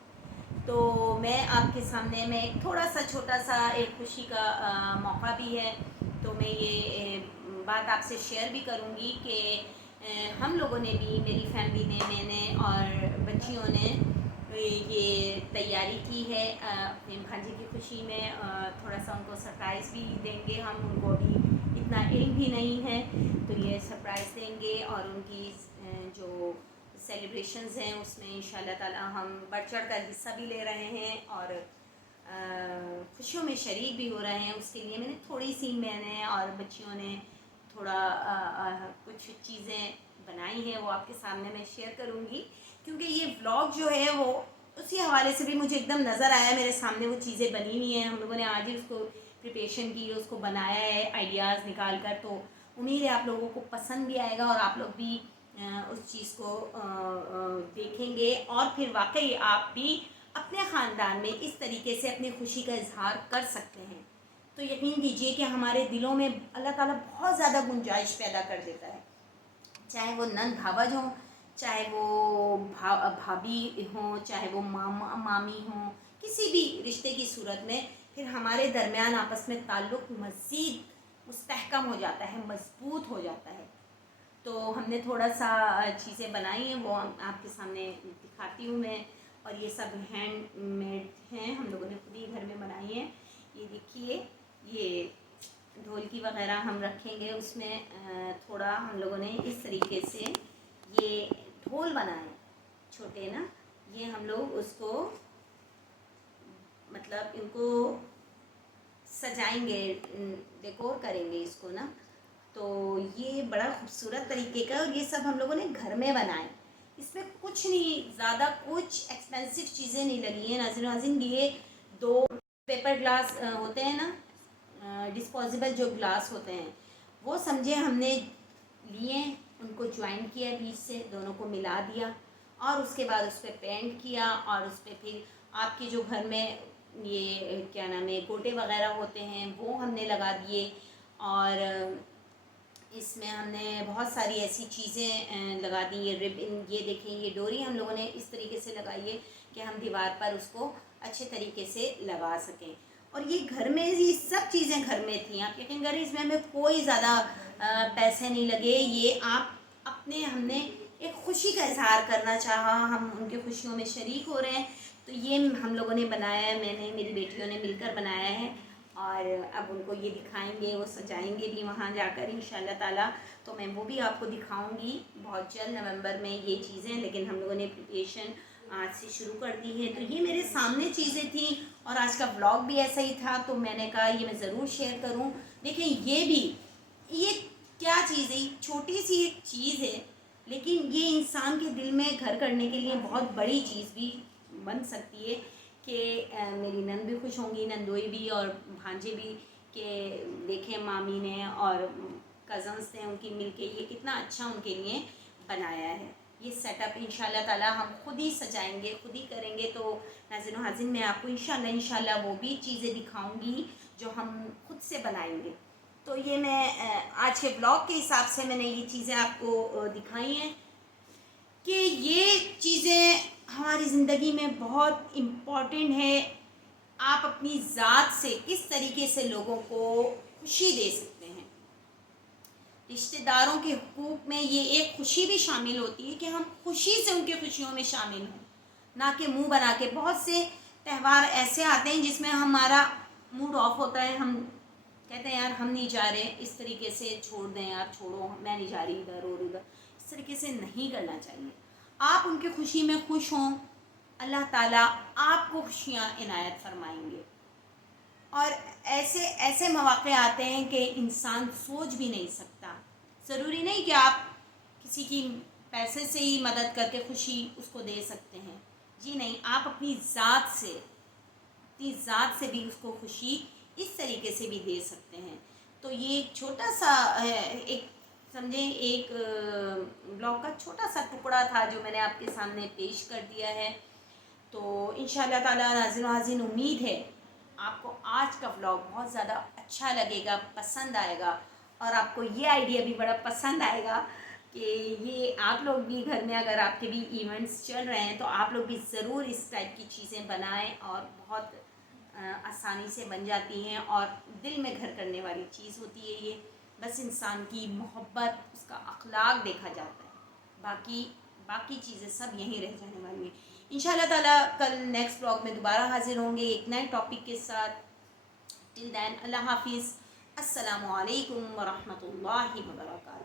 تو میں آپ کے سامنے میں ایک تھوڑا سا چھوٹا سا ایک خوشی کا موقع بھی ہے، تو میں یہ بات آپ سے شیئر بھی کروں گی کہ ہم لوگوں نے بھی، میری فیملی نے، میں نے اور بچیوں نے یہ تیاری کی ہے اپنے بھانجے کی خوشی میں، تھوڑا سا ان کو سرپرائز بھی دیں گے ہم، ان کو ابھی اتنا علم بھی نہیں ہے، تو یہ سرپرائز دیں گے، اور ان کی جو سیلیبریشنز ہیں اس میں انشاءاللہ تعالی ہم بڑھ چڑھ کر حصہ بھی لے رہے ہیں اور خوشیوں میں شریک بھی ہو رہے ہیں۔ اس کے لیے میں نے تھوڑی سی، میں نے اور بچیوں نے تھوڑا کچھ چیزیں بنائی ہیں، وہ آپ کے سامنے میں شیئر کروں گی، کیونکہ یہ ولاگ جو ہے وہ اسی حوالے سے بھی مجھے ایک دم نظر آیا، میرے سامنے وہ چیزیں بنی ہوئی ہیں، ہم لوگوں نے آج ہی اس کو پریپریشن کی، اس کو بنایا ہے آئیڈیاز نکال کر، تو امید ہے آپ لوگوں کو پسند بھی آئے گا اور آپ لوگ بھی اس چیز کو دیکھیں گے، اور پھر واقعی آپ بھی اپنے خاندان میں اس طریقے سے اپنی خوشی کا اظہار کر سکتے ہیں۔ تو یقین کیجئے کہ ہمارے دلوں میں اللہ تعالیٰ بہت زیادہ گنجائش پیدا کر دیتا ہے، چاہے وہ نند بھاوج ہوں، چاہے وہ بھابھی ہوں، چاہے وہ مامی ہوں، کسی بھی رشتے کی صورت میں پھر ہمارے درمیان آپس میں تعلق مزید مستحکم ہو جاتا ہے، مضبوط ہو جاتا ہے۔ تو ہم نے تھوڑا سا چیزیں بنائی ہیں، وہ آپ کے سامنے دکھاتی ہوں میں، اور یہ سب ہینڈ میڈ ہیں، ہم لوگوں نے خود ہی گھر میں بنائی ہیں۔ یہ دیکھیے، یہ ڈھولکی وغیرہ ہم رکھیں گے اس میں، تھوڑا ہم لوگوں نے اس طریقے سے یہ ڈھول بنائے چھوٹے نا، یہ ہم لوگ اس کو ان کو سجائیں گے، ڈیکور کریں گے اس کو نا، تو یہ بڑا خوبصورت طریقے کا، اور یہ سب ہم لوگوں نے گھر میں بنائے، اس میں کچھ نہیں زیادہ کچھ ایکسپینسو چیزیں نہیں لگی ہیں ناظرین ناظرین. یہ 2 پیپر گلاس ہوتے ہیں نا، ڈسپوزیبل جو گلاس ہوتے ہیں، وہ سمجھے ہم نے لیے، ان کو جوائن کیا بیچ سے، دونوں کو ملا دیا، اور اس کے بعد اس پہ پینٹ کیا، اور اس پہ پھر آپ کے جو گھر میں یہ کیا نام ہے گوٹے وغیرہ ہوتے ہیں وہ ہم نے لگا دیے، اور اس میں ہم نے بہت ساری ایسی چیزیں لگا دی. یہ ربن، یہ دیکھیں یہ ڈوری ہم لوگوں نے اس طریقے سے لگائی ہے کہ ہم دیوار پر اس کو اچھے طریقے سے لگا سکیں. اور یہ گھر میں یہ سب چیزیں گھر میں تھیں. آپ یقین کریں اس میں ہمیں کوئی زیادہ پیسے نہیں لگے. یہ آپ اپنے، ہم نے ایک خوشی کا اظہار کرنا چاہا، ہم ان کی خوشیوں میں شریک ہو رہے ہیں، تو یہ ہم لوگوں نے بنایا ہے، میں نے، میری بیٹیوں نے مل کر بنایا ہے. اور اب ان کو یہ دکھائیں گے، وہ سجائیں گے بھی وہاں جا کر انشاءاللہ تعالیٰ. تو میں وہ بھی آپ کو دکھاؤں گی بہت جلد نومبر میں یہ چیزیں. لیکن ہم لوگوں نے پریپریشن آج سے شروع کر دی ہے. تو یہ میرے سامنے چیزیں تھیں، اور آج کا بلاگ بھی ایسا ہی تھا، تو میں نے کہا یہ میں ضرور شیئر کروں. دیکھیں یہ کیا چیز ہے، چھوٹی سی ایک چیز ہے، لیکن یہ انسان کے دل میں گھر کرنے کے لیے بہت بڑی چیز بھی بن سکتی ہے. کہ میری نند بھی خوش ہوں گی، نندوئی بھی اور بھانجے بھی، کہ دیکھیں مامی نے اور کزنس نے ان کی مل کے یہ کتنا اچھا ان کے لیے بنایا ہے. یہ سیٹ اپ انشاءاللہ تعالیٰ ہم خود ہی سجائیں گے، خود ہی کریں گے. تو ناظرین و حاضرین میں آپ کو انشاءاللہ وہ بھی چیزیں دکھاؤں گی جو ہم خود سے بنائیں گے. تو یہ میں آج کے بلاگ کے حساب سے میں نے یہ چیزیں آپ کو دکھائی ہیں کہ یہ چیزیں ہماری زندگی میں بہت امپورٹنٹ ہے. آپ اپنی ذات سے کس طریقے سے لوگوں کو خوشی دے سکتے ہیں. رشتہ داروں کے حقوق میں یہ ایک خوشی بھی شامل ہوتی ہے کہ ہم خوشی سے ان کی خوشیوں میں شامل ہوں، نہ کہ منہ بنا کے. بہت سے تہوار ایسے آتے ہیں جس میں ہمارا موڈ آف ہوتا ہے، ہم کہتے ہیں یار ہم نہیں جا رہے، اس طریقے سے چھوڑ دیں یار، چھوڑو میں نہیں جا رہی ادھر اور ادھر. اس طریقے سے نہیں کرنا چاہیے. آپ ان کی خوشی میں خوش ہوں، اللہ تعالیٰ آپ کو خوشیاں عنایت فرمائیں گے. اور ایسے مواقع آتے ہیں کہ انسان سوچ بھی نہیں سکتا. ضروری نہیں کہ آپ کسی کی پیسے سے ہی مدد کر کے خوشی اس کو دے سکتے ہیں. جی نہیں، آپ اپنی ذات سے بھی اس کو خوشی اس طریقے سے بھی دے سکتے ہیں. تو یہ ایک چھوٹا سا ایک سمجھیں ایک بلاگ کا چھوٹا سا ٹکڑا تھا جو میں نے آپ کے سامنے پیش کر دیا ہے. تو انشاءاللہ تعالیٰ ناظرین و حاضرین امید ہے آپ کو آج کا بلاگ بہت زیادہ اچھا لگے گا، پسند آئے گا، اور آپ کو یہ آئیڈیا بھی بڑا پسند آئے گا کہ یہ آپ لوگ بھی گھر میں اگر آپ کے بھی ایونٹس چل رہے ہیں تو آپ لوگ بھی ضرور اس ٹائپ کی چیزیں بنائیں. اور بہت آسانی سے بن جاتی ہیں، اور دل میں گھر کرنے والی چیز ہوتی ہے یہ. بس انسان کی محبت، اس کا اخلاق دیکھا جاتا ہے، باقی چیزیں سب یہیں رہ جانے والی ہیں. انشاءاللہ تعالیٰ کل نیکسٹ بلاگ میں دوبارہ حاضر ہوں گے ایک نئے ٹاپک کے ساتھ. ٹل دین اللہ حافظ. السلام علیکم ورحمۃ اللہ وبرکاتہ.